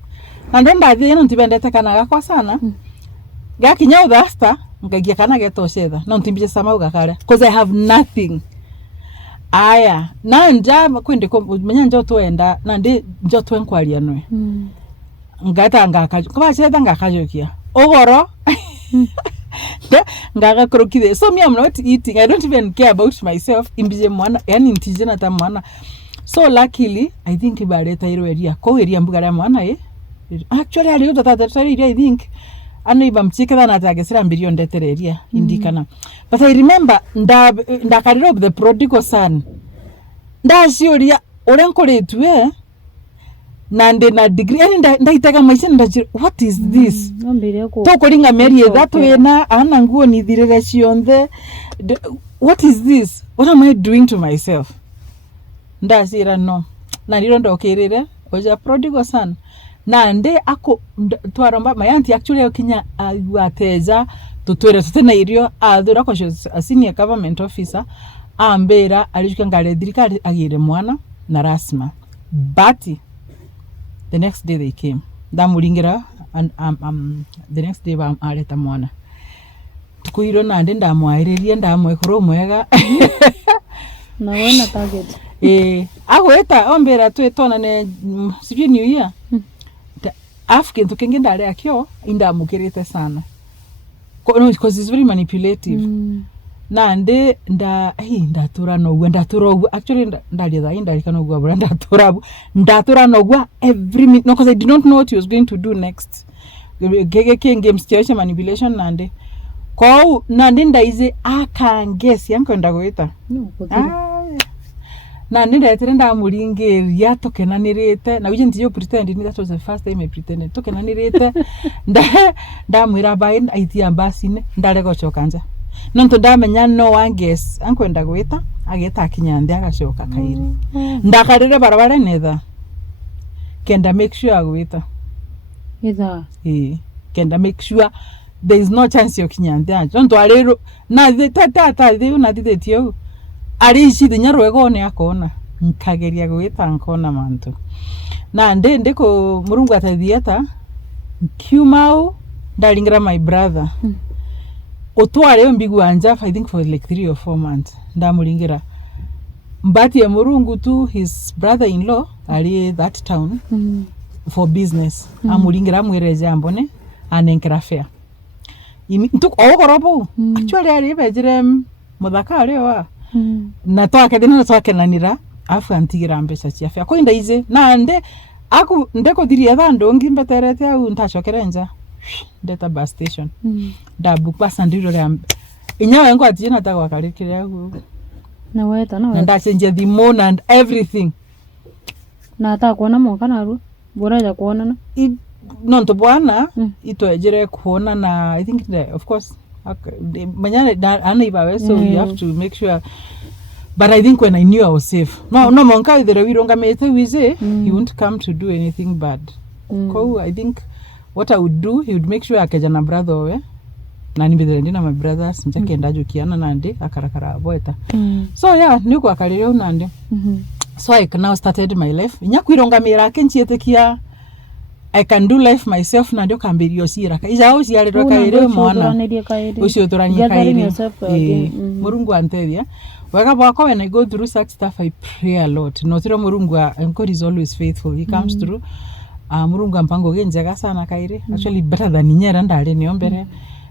And then by the end ntibendete kana kwa sana gakinya udasta ngagia kana getosheda no ntimbije sama ugakara because I have nothing aya na nja kwende ko menya njo toenda na ndi njo twenkwaria nwe ngata ngakajo kwa sheda ngakajokia ogoro ngaga krokide so me I'm not eating, I don't even care about myself imbije mwana yani ntije na tamwana. So luckily I think ibareta iroeria ko eria mbugara mwana actually I knew that I think ano iba mchikira na tagesira mbiri ondetereria indikana but I remember ndakarira of the prodigal son ndashioria orenkoretwe nande na degree yani ndaitaka maisha ndajira what is this tokoringa meri that way na ana nguo ni thirira cionthe what is this, what am I doing to myself ndashira no na ndiro ndokirire oja prodigal son nande ako twaramba my auntie actually okinya ateja tutwere tutena irio athura ko a senior government officer ambera alijuka ngale dirikari agire mwana na rasma but the next day they came ndamuringira and the next day ba aleta mwana tukuiro nande ndamwaireria ndamwekoro mwega na wena target agweta ombera twetona ne sivyo new year African to kenge ndale akyo indamukirite sana because it's very manipulative nande ndatura no actually ndalia no gwa ndatura no gwa every minute no because I did not know what he was going to do next gege games theory manipulation nande ko nande ndaize akangesi yanko ndagwita na nindetire ndamuringiria tokenanirite na wije ntiyo pretend that was the first time I pretended tokenanirite ndamwira bain aitia basine ndarego chokanja nonto ndamenya no one guess ankwenda gwita ageta kinyande agacoka kaire ndakarire barabara netha kenda make sure agwita either kenda make sure there is no chance yo kinyande ajo nonto arero na tata una ditio arishi the nyarwego ne akona nkageria gwita nkona mantu na ndiko murungu atathieta kiumau ndaringira my brother otware mbigu anja I think for like 3 or 4 months ndamuringira mbati ya murungu tu his brother-in-law ali that town for business amuringira mwereje ambone anenkera fair ntuk ogorobo actually ari bejire muthaka ari wa na twake dina twake nanira afu antigira mbeca cia fair ko indaize na aku ndeko thiria thando ngimbeterete au ntachokera nja data bus station book pasa ndiro ya inyawe ngo atina takwa karikire aku na weta na ndacenje the moon and everything na atakuona moka naru buraja kuona no nto bwana itwejere kuona na I think of course manyana ana ibawe so you have to make sure. But I think when I knew I was safe, no monka idere wironga mete wize he won't come to do anything bad. So I think what I would do, he would make sure akaja na brother we na nibidere ndina my brothers mchake kiana nande akarakara boeta. So yeah, niko akalire nande. So I now started my life. Nyakwironga mira kenchietekia I can do life myself na ndio kambirio siraka ija uci ari roka ire mwana ucio turania kaire murungu anteria wega bwako when I go through such stuff I pray a lot no tiro murungu God is always faithful, he comes through murungu ampango genjega sana kaire actually better than nyera ndale niombere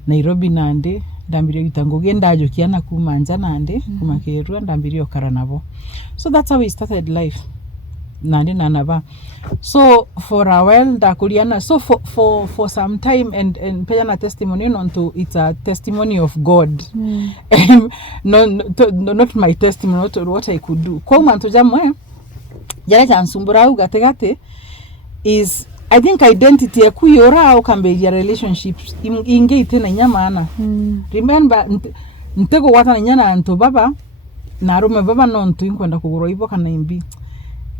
Nairobi nande ndambirio gitango genda jokiana kumanja nande kumakerwa ndambirio karanabo. So that's how we started life nande nanaba. So for a while dakuriana so for some time and payana testimony onto it's a testimony of God. Not my testimony, not what I could do. Kwa mantu jamwe jale chansumbura ugategate is I think identity ya kuyora au kamberia relationships inge itena nyamana. Remember ntego wata nyana anto baba na rume baba no ntu inkwenda kuguro ibo kana imbi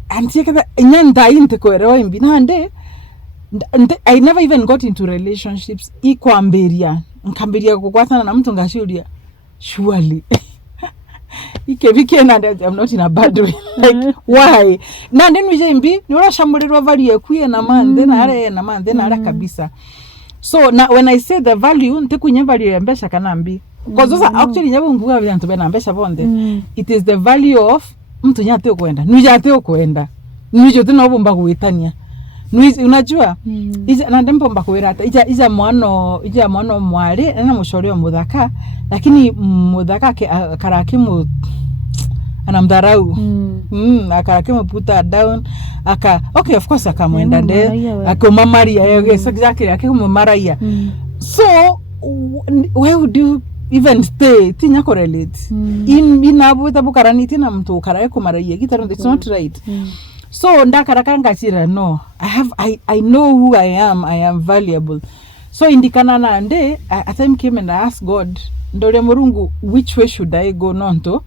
antiekeza nyanda inte koerewa imbi nande I never even got into relationships ikwamberia nkamberia kukwatana na mtu ngashuria surely ikebike nande I'm not in a bad way like why nande nuje imbi nura shamulirwa value kuye na mande na are na mande na ara kabisa. So now when I say the value ntekunya value ya mbesha kanambi because actually nyabo nguga byantu bena mbesha bonde it is the value of mtu nyate kwenda nujate kwenda nujo tena obomba kuitania unajua ija na ndembo mba kuirata ija mwana mwali na mushori wa muthaka lakini muthaka karakimu anamdharau akarakimu puta down okay of course akamwenda nde akomamaria exactly akomamaria. So where would you even stay tinya correlate inabu tabukarani tina mtu karaye kumaraye gitaro it's not right. So ndakarakanga chira no I know who I am valuable. So indikana na nde at time came and I asked God ndore murungu which way should I go nonto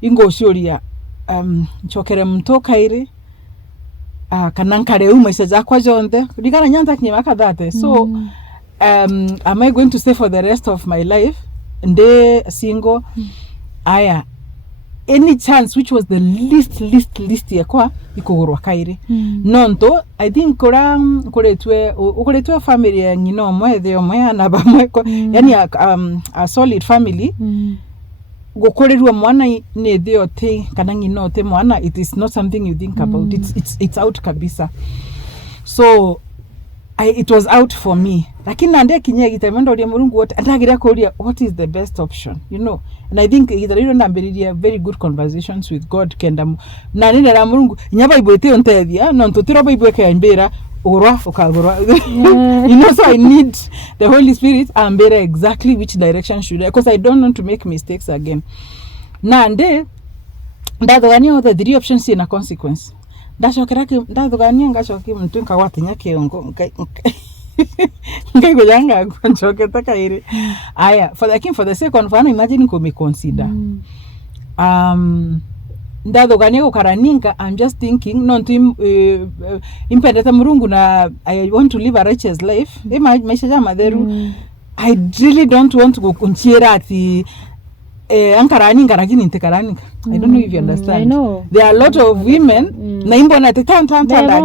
ingo shuria chokere mtoka ire kanankare umese zakwa jonde ndikana nyanta kinyema kadate. So am I going to stay for the rest of my life nde single aya any chance which was the least yakwa ikugurwa kaire nonto I think kuretwe family ya nyino mwethe omwe na bamwe yani a solid family gokorerwa mwana ne thiote kana nyino te mwana it is not something you think about it's out kabisa. So it was out for me lakini ande kinye gitemendo ria murungu wote ndagira kuria what is the best option you know. And I think ithariro ndambiriria very good conversations with God kenda na nina ra murungu nyaba ibwete ontethia no ntutiro baibweke imbira urwa ukagurwa you know. So I need the Holy Spirit ambira exactly which direction should I, because I don't want to make mistakes again. Na ande ndadogania the 3 options in a consequence ndashokera ki ndadogania ngashoki mtu nkawatinya kiongo ngai kujanga konchoke kaire aya for the second one imagine ko me consider ndadogania ukaraninga I'm just thinking not impedeta murungu na I want to live a righteous life maisha ya maderu I really don't want to go kunchira ati ankaraninga lakini ntekaraninga. I don't know if you understand. There are a lot of women na imbona te tanta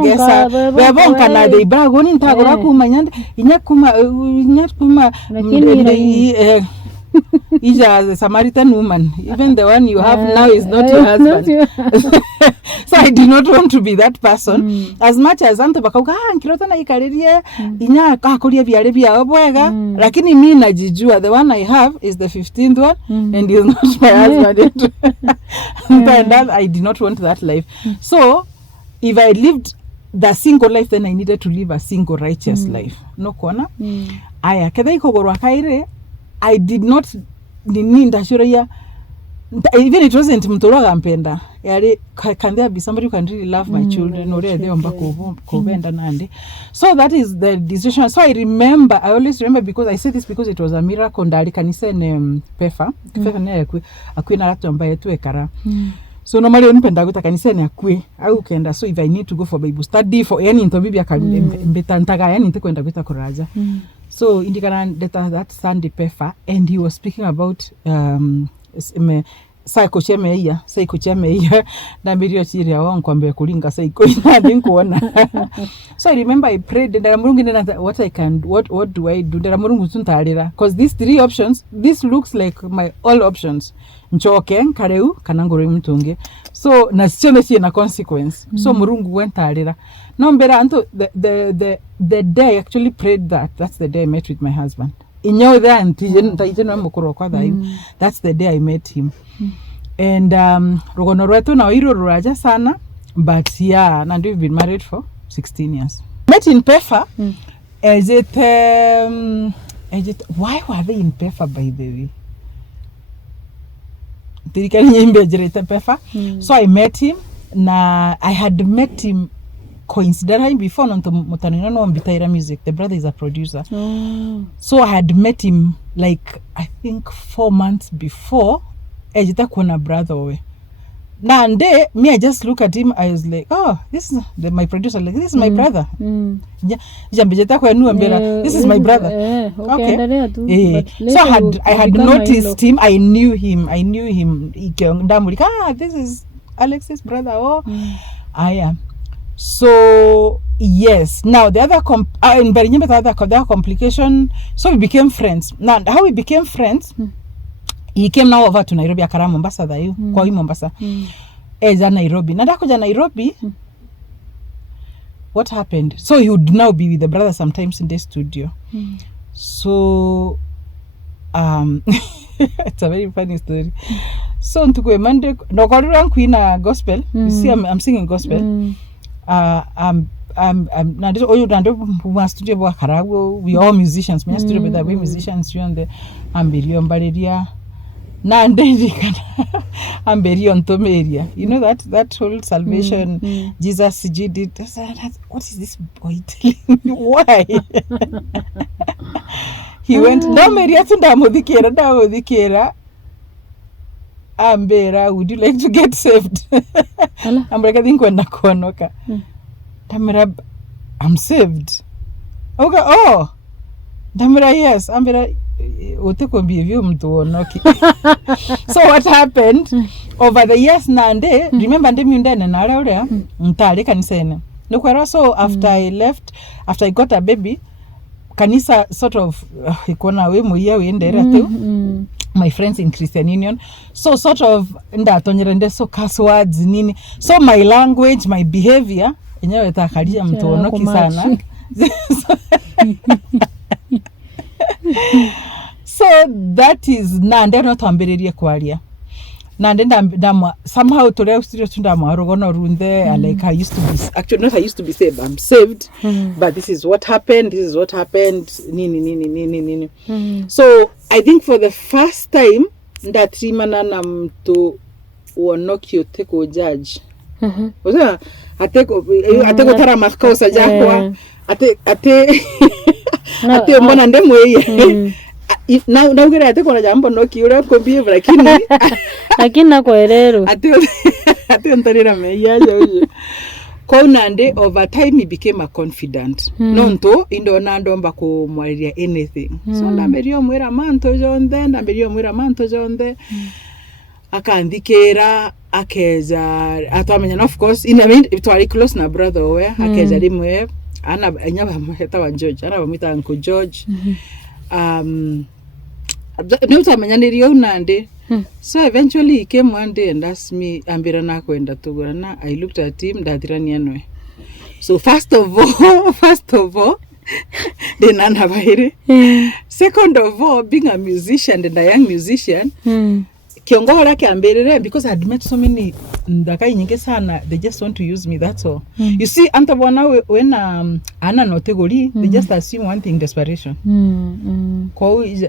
gesa bebonka na de brago ni ntagora kumanyanda inyakuma Ija the Samaritan woman. Even the one you have now is not your husband. So I did not want to be that person. As much as anto bakauga nkirota na ikaririe inya akakuria biare bia obwega, lakini mimi najijua the one I have is the 15th one and he is not my husband. And that I did not want that life. So if I lived the single life, then I needed to live a single righteous life. No kona. Aya kedha ikogorwa kaire, I did not ninda shuria. Even it wasn't mtoroga mpenda. Yari can there be somebody who can really love my children or they omba kubenda nandi. So that is the decision. So I always remember because I say this because it was a miracle ndali kanisa ne pefa. Pefa ne akwi na ratu ambaye tu ekara. So normally unipenda guta kanisa ne akwi au kenda. So if I need to go for Bible study for yani into bibi akambeta yani nte kwenda guta kuraja. So indikana that Sunday pefa and he was speaking about psycho chemeia na mirio chiri ya wangu kwambia kulinga psycho ina kuona. So I remember I prayed and Murungu nena what do I do? Ndera Murungu tuntarira because these 3 options, this looks like my all options. Nchoke kareu kanangore mtunge. So na sichome chi na consequence. So Murungu went tarira. No mbera anto the day I actually prayed that's the day I met with my husband. Inyo then tijeno mukuru kwa dayu. That's the day I met him. And rogono rwetu na oiro ruraja sana, but yeah, and we've been married for 16 years. Met in Pefa. Is it why were they in Pefa, by the way? So I met him. I had met him coincidentally before Mutanino Mbitaira Music. The brother is a producer. So I had met him like I think 4 months before. Ejita kuna brother we. Na and me I just look at him, I was like, oh, this is my producer, like this is my brother. Jambejeta kwa nu ambera, this is my brother. Okay. So I had noticed him, I knew him. This is Alex's brother. Oh, I am. So yes, now the other complication. So we became friends. Now how we became friends? He came now over to Nairobi akara Mombasa dayu kwa hii Mombasa. Eza Nairobi. Nada kuja Nairobi. What happened? So he would now be with the brother sometimes in the studio. So it's a very funny story. So ntukwe Monday no kwa kuina gospel. You see I'm singing gospel. Nando oyo nando mu studio bwa karago, we all musicians. Me studio but we musicians you on the ambirio mbaleria. Nande amberio ntomeria. You know that whole salvation Jesus did. What is this boy telling me? Why? He went ntomeria tunda modikera ambera, would you like to get saved? Ambera kwenda kuonoka. Tamera, I'm saved. Okay, oh. Tamera, yes. Ambera so what happened over the years nande remember ndemi ndene na ore ntale kanisene nokwera. So after I left, after I got a baby, kanisa sort of ikona we muya we ndera tu my friends in Christian Union, so sort of ndatonyera nde so curse words nini, so my language, my behavior enyewe takalia mtu onoki sana. So that is nande no tambererie kwalia. Nande ndamwa somehow tole studio tundamwa rogono runde like I used to be, actually not I used to be saved, I'm saved, but this is what happened, nini. So I think for the first time ndatimana na mtu uonoki oteko judge. Oza ateko tara makosa jakwa ate mbona ndemwe na ugera ate kona jambo no kiura ko behave lakini na koerero ate ontarira meya yo ko nande over time he became a confident nonto indo nando mba ko mwaliria anything. So ndamberio mwira manto jonde akandikera akeza atamenya, of course in I mean it was close na brother we akeza rimwe ana anyaba muheta wa George ana bamita Uncle George. no utamenyanirio unande. So eventually he came one day and asked me ambira na kwenda tugura na I looked at him ndathirani anwe. So first of all then anabaire. Second of all, being a musician and a young musician, kiongo lake ambirere because I had met so many ndakai nyingi sana, they just want to use me, that's all. You see, antabona when ana notegori, they just assume one thing, desperation.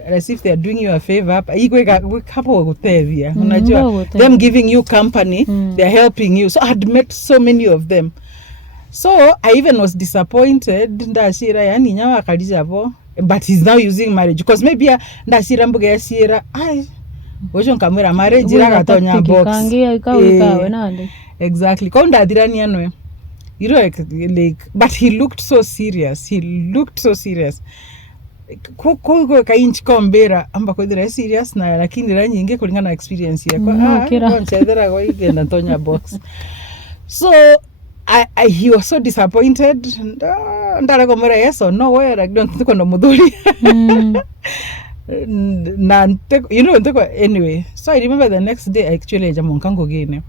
As if they are doing you a favor. Them giving you company, they are helping you. So I had met so many of them. So I even was disappointed ndashira yani nyawa akalizabo, but he's now using marriage because maybe ndashira mbuga yashira Ojo nkamwira marriage ira gatonya box. Exactly. Kwa ndadirani anwe. You know like but he looked so serious. Ko kainchi kombera amba kodira serious na lakini rangi inge kulingana na experience yako. Kwa nchedera kwa igenda tonya box. So he was so disappointed. Ndara komwira yes or no way like don't think ndo mudhuri. Anyway, so I remember the next day actually aja monkango gine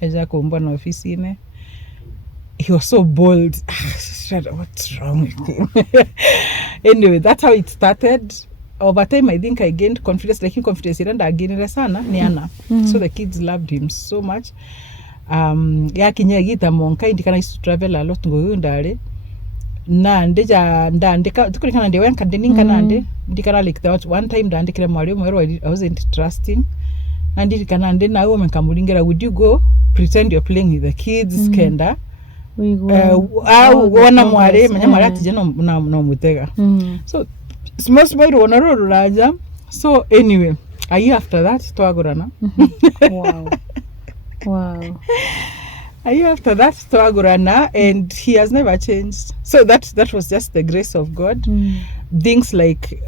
aja kumbwa na ofisi ne. He was so bold. What's wrong with him? Anyway, that's how it started. Over time I think I gained confidence, like confidence iranda againire sana ni ana. So the kids loved him so much. Ya kinyagita monka indikana used to travel a lot ngo ndare. Na ndeja ndandika tukulikana ndewe nkandeninga nande ndikana like that one time ndandikira mwari mwero I wasn't trusting ndikana nde nawe menkamulingira would you go pretend you're playing with the kids kenda we go wana mwari manya mwari atije no mutega so small wana ruraja. So anyway a year after that twagurana. Wow. A year after that, Toagurana, and he has never changed. So that was just the grace of God. Things like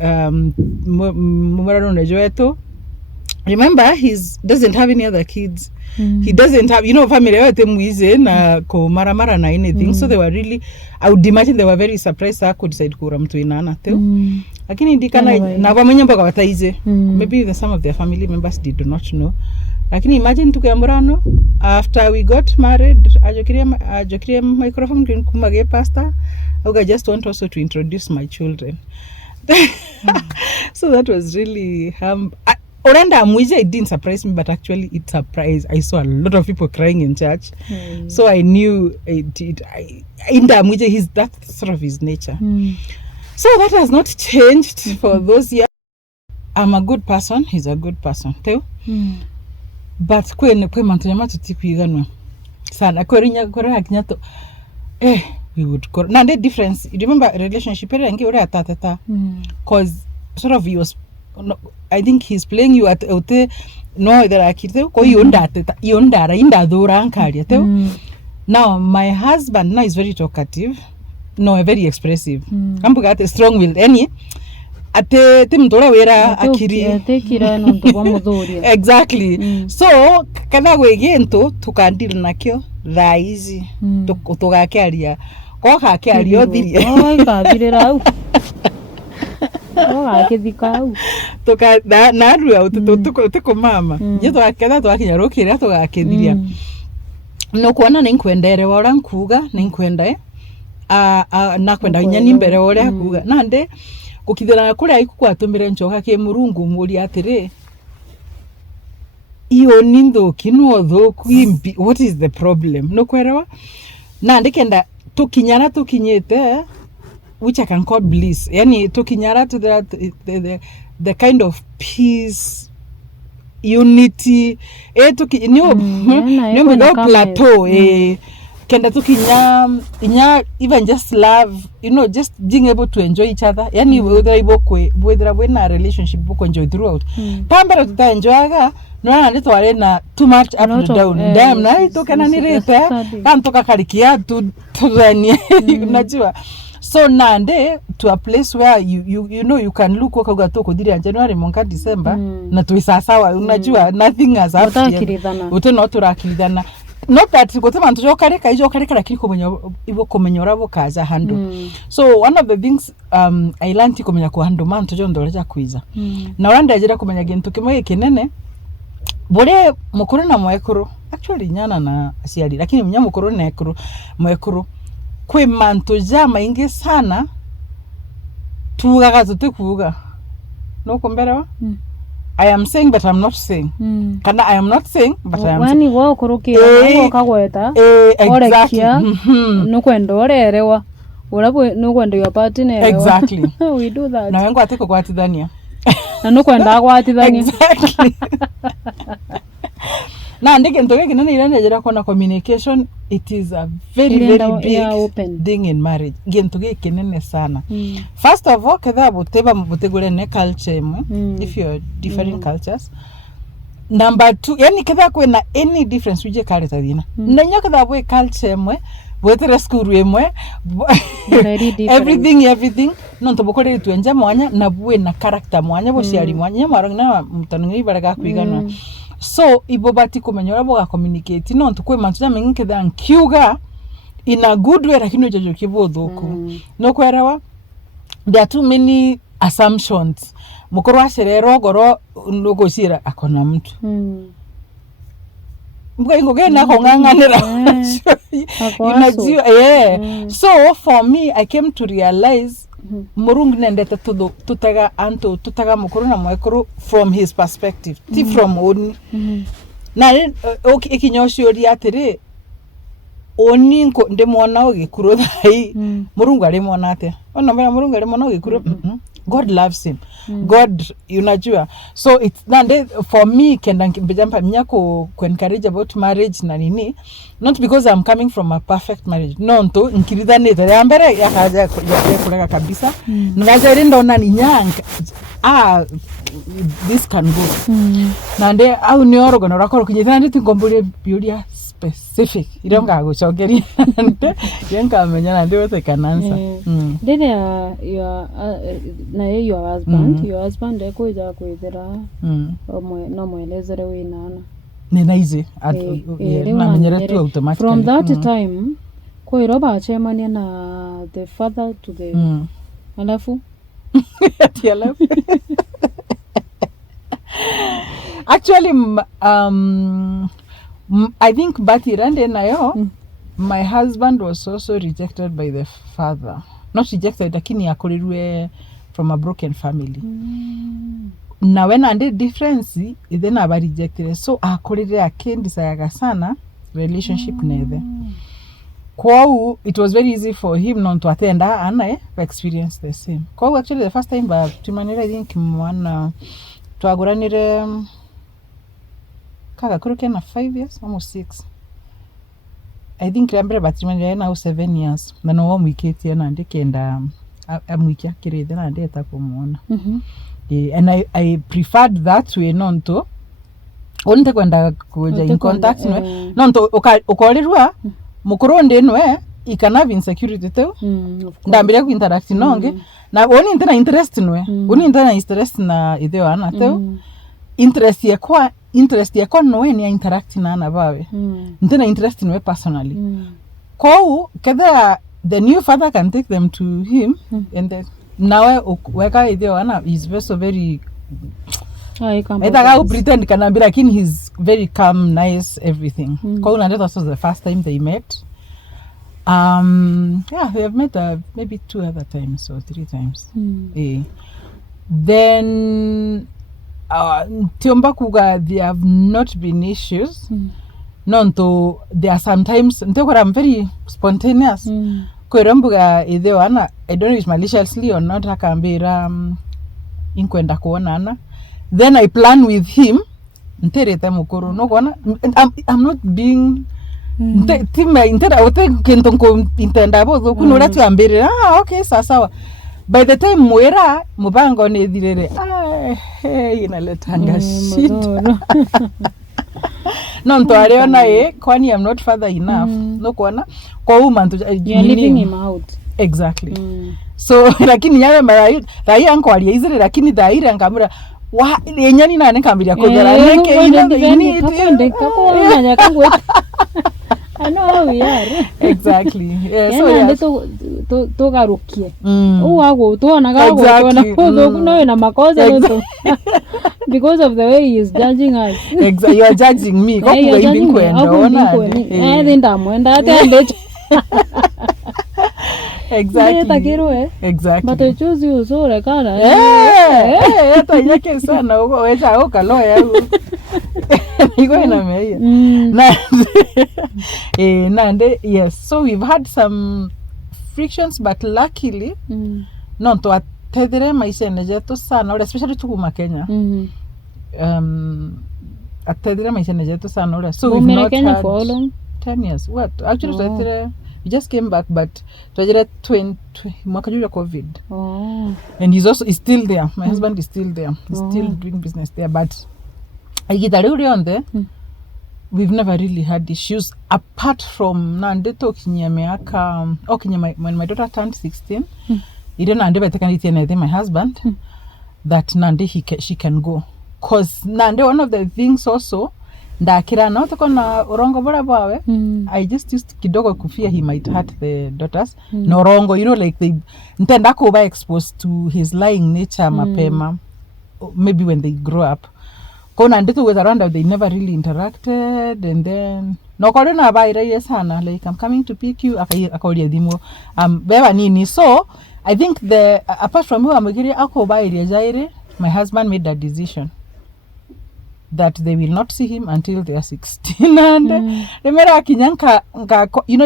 remember, he doesn't have any other kids. He doesn't have, family yote mwize na ko maramara na anything. So they were really, I would imagine they were very surprised I could decide kura mtu inana teo. Lakini ndikana na wamenye mpaka wataize. Maybe some of their family members did not know. Lakini imagine tukiamurano after we got married ajokiria microphone kumage pastor I just want also to introduce my children. So that was really Oranda Amuize, it didn't surprise me, but actually it surprised. I saw a lot of people crying in church. So I knew in Amuize, that's sort of his nature. So that has not changed for those years. I'm a good person, he's a good person too. But kwe mantunyama tutikuiganwa sana kwerinya kinyato we would go na the difference. You remember relationship ere ngi ore atata cause sort of he was I think he's playing you at ote no there akite ko yondara indadura ankaria teo. Now my husband now is very talkative, very expressive. Ambuga ate strong willed any ate timtora wera akiri atekira no ntuba mudhuri. Exactly. So kana gwegento tukandira nakyo thaizi tugakiaria ko gakiaria othirie kabirira au akithikau tuka na ruya tuko mama nyeto akenda twakinya rukire tugakithiria no kuona ninkwendere wora nkuga ninkwenda na kwenda nyani mbere wora kuga nande kukithira kuri aiku kwatumire nchoka ke murungu muri atire iyo nindo kinwo thoku imbi what is the problem no kwerewa na ndikenda tukinyara tukinyete which I can call bliss yani tukinyara to the kind of peace unity no plateau kenda tukinya even just love just being able to enjoy each other yani whether when a relationship book enjoy throughout tambara tuta enjoyaga no na tware na too much up and down damn na itokana ni rete kantoka karikia tudani unajua so nande to a place where you can look wakaga kudiri January monka December na tuisasawa unajua nothing has happened uteno turakilidana not that gutema ntu jokareka lakini kumenya urabo kaza handle. So one of the things I learned kumenya ku handle man to jondoleja kwiza na uranda jira kumenya gintu kimwe kinene bore mukuru na mwekuru actually nyana na asiali lakini mnya mukuru na mwekuru kwe mantu jama ingi sana tugaga tutekuga no kumberawa. I am saying but I'm not saying. Kana I am not saying but I am wani wo kuruki wo kagweta orekia no kwendo orerewa urabo no kwendo your partner exactly. We do that na wengo atiko kwatithania na no kwenda kwatithania exactly. Na ndege ntoke kinene ile njira kona communication, it is a very big thing in marriage. Gentoke kinene sana. First of all, kada butegule ne culture if you are different cultures. Number 2, yani kada kwena any difference uje kareta dina. Nanya kada bwe culture bwetere skuru everything nonto bokore tuenja mwanya na bwe na character mwanya bo ciari mwanya marangna mutanungi baraga kwigana. So ibo bati kumenyora boga communicate nonto kwe mantu mengi kedha nkiuga in a good way lakini ujojo kibodhoku no kwerawa there are too many assumptions mukuru acerero goro ndogocira akona mtu mbugo gena ko nganganira inajua so for me I came to realize murungu nendete tutaga mukuru na mwekuru from his perspective ti from oni na ikinyoshi ori atiri oni nko ndemona ogikuru thai murungu ari mona ate ona mbere murungu ari mona ogikuru God loves him. God, unajua. So it's nande for me kenda mbejampa mnyako ku encourage about marriage na nini, not because I'm coming from a perfect marriage. No nto nkirida nete ya mbere ya kaja kuleka kabisa. Ngaja rinda ona ni nyanga. This can go. Nande au ni oro gono rakoro kinyita ndi tingombole biolia specific. Ironga go chogeri. Yenka menya nande wote kanansa. Then your husband, your husband ekuja kwithira no mwelezere winana. Nena izi na menyere tu automatically. From that time koiro bachemania na the father to the alafu actually I think Batirande nayo my husband was also rejected by the father. Not rejected lakini akorirwe from a broken family. Na when and the difference then aba rejected, so akorire akendisayaga sana relationship nethe. Kwao it was very easy for him not to attend and experience the same. Kwao actually the first time tumanira I think mwana twaguranire kaka kuruke na 5 years almost 6. I think remember batimanya now 7 years. Na no mwiketie na ndikenda amwikia kirede na ndeta kumuona. And I preferred that way nonto onte kwenda kuja in contact nonto ukorirwa mukuru ndenwe ikana insecurity teu ndambira ku interact nonge na oni ntena interest nwe oni ntena interest na ideo ana teu interest yako noe ni interact na ana bawe ntena interest nwe personally kwao kada the new father can take them to him and then now weka ideo ana is very I pretend kanambira lakini he's very calm, nice, everything. Kwao na that was the first time they met. They have met maybe 2 other times or 3 times. Then tiomba kuga there have not been issues. Nonto there are sometimes I'm very spontaneous. Kwerembuga ideo ana I don't know if maliciously or not hakambira inkwenda kuonana. Then I plan with him ntereta mukuru no kwana I'm not being tima intera wote kentonko intenda bozo kunura tuambere okay sawa by the time mwera mubango ne direre inaletanga shit no nto aliona kwani I'm not father enough no kwana kwa human living him out exactly so lakini yawe rai anko aliizire lakini dhaira ngamura wa yenyani na nikambiria kugera neke kaponde kakona kangu I know how we are. Exactly. Yeah, so yeah. To garukie. Wago tuona gago tuona kuzo kuna na makosa ndo. Because of the way he is judging us. Exactly. You are judging me. Kwa kuimbi kwenda ona. Nda mwenda ate Exactly. Exactly. But I choose you so like kana. Hata yake sana uko wecha ukaloya. Iko ina meya. Nande yes. So we've had some frictions but luckily no to atethire maisha nejetu sana especially tukuma Kenya. Atethire maisha nejetu sana so we've not Kenya had for how long? 10 years. What? Actually we just came back but twajira 20 mwaka juu ya COVID. And he's still there. My husband is still there. He's still doing business there but we've never really had issues apart from nandeto kinyemeaka when my daughter turned 16 ire nande betekanitie my husband that nande she can go cause nande one of the things also ndakira na utako na urongo bora bawe I just used kidogo kufia he might hurt the daughters no urongo like they ntenda ko ba exposed to his lying nature mapema maybe when they grow up kona ndito with around they never really interacted and then no korena ba ire sana like I'm coming to pick you akaoria dimo beba nini so I think the apart from who amugiri akoba ire jaire my husband made that decision that they will not see him until they are 16 and remera kinyanka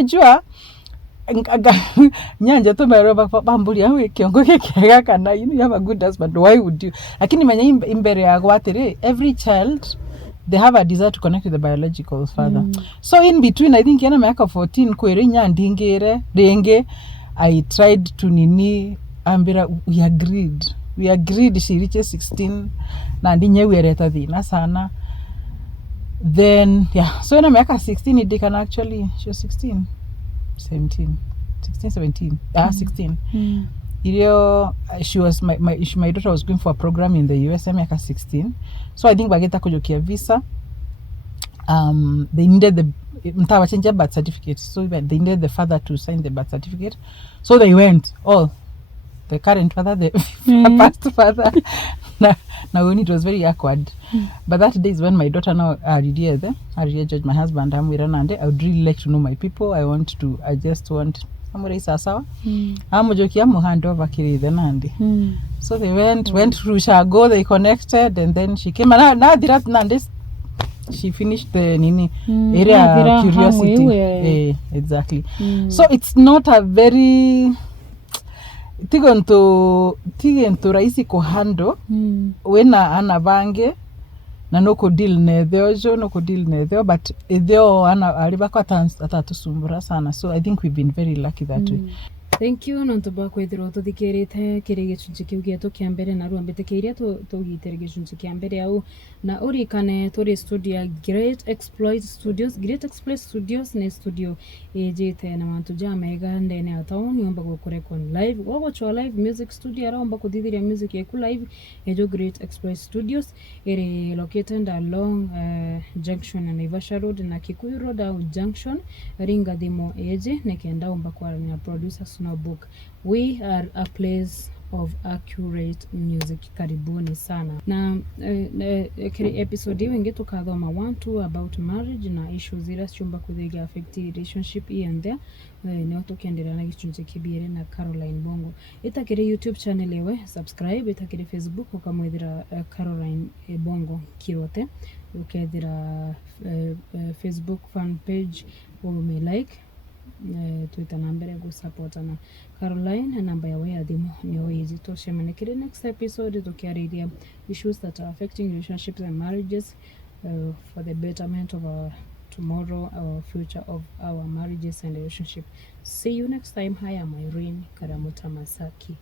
jua nyanja to meroba bambuli yawe kiongo kekega kana you have a good husband why would you lakini menya imbere ya gwatere every child they have a desire to connect with the biological father so in between I think yana miaka 14 kwere nyandingere renge I tried to nini ambira we agreed she reaches 16 na ndinye wereta thina sana then yeah so yana miaka 16 it can actually she was 16 16 Ilio she was my daughter was going for a program in the US miaka 16 so I think bageta kujokia visa they needed the mtawa change birth certificate so they needed the father to sign the birth certificate so they went the current father the past father now when it was very awkward but that day is when my daughter now Aridia judge my husband Nande I would really like to know my people I just want amure sawa amujokia mu hand over kirithe Nandi so they went through Shago they connected and then she came and now that Nandi she finished the nini area curiosity exactly so it's not a very tigento raisi ko hando wena ana bange na noko deal netho but etheo ana aliba kwa atatusumbura sana so I think we've been very lucky that way. Thank you nonto ba kwethirwo tuthikirite kiri gicunji kiu gietu kia mbere na ruambitikiria tugitire gicunji kia mbere au na urikane turi studio ya Great Exploit Studios ne studio ejite na mantu jamega ndene atao niomba gukore kon live wagochwa live music studio araomba kuthithiria music yeku live ejo Great Exploit Studios ere located along junction na Naivasha Road na Kikuyu Road au junction ringa thimo eje nekenda omba kwa na producer book. We are a place of accurate music. Karibuni sana. Na episode hii wengi tukathoma 1-2 about marriage na issues zira chumba kuthiga affect relationship and there. Neo tukiendelea na gicunji kibire na Caroline Bongo. Itakire YouTube channel ewe subscribe, itakire Facebook ukamwithira Caroline Bongo kirote. Ukethira Facebook fan page ume like Twitter nambere go support na Caroline namba yawe ya thimu ni oizi toshemanekire next episode tukiariria issues that are affecting relationships and marriages for the betterment of our tomorrow, our future of our marriages and relationship. See you next time. Hi, I'm Irene Karamuta Masaki.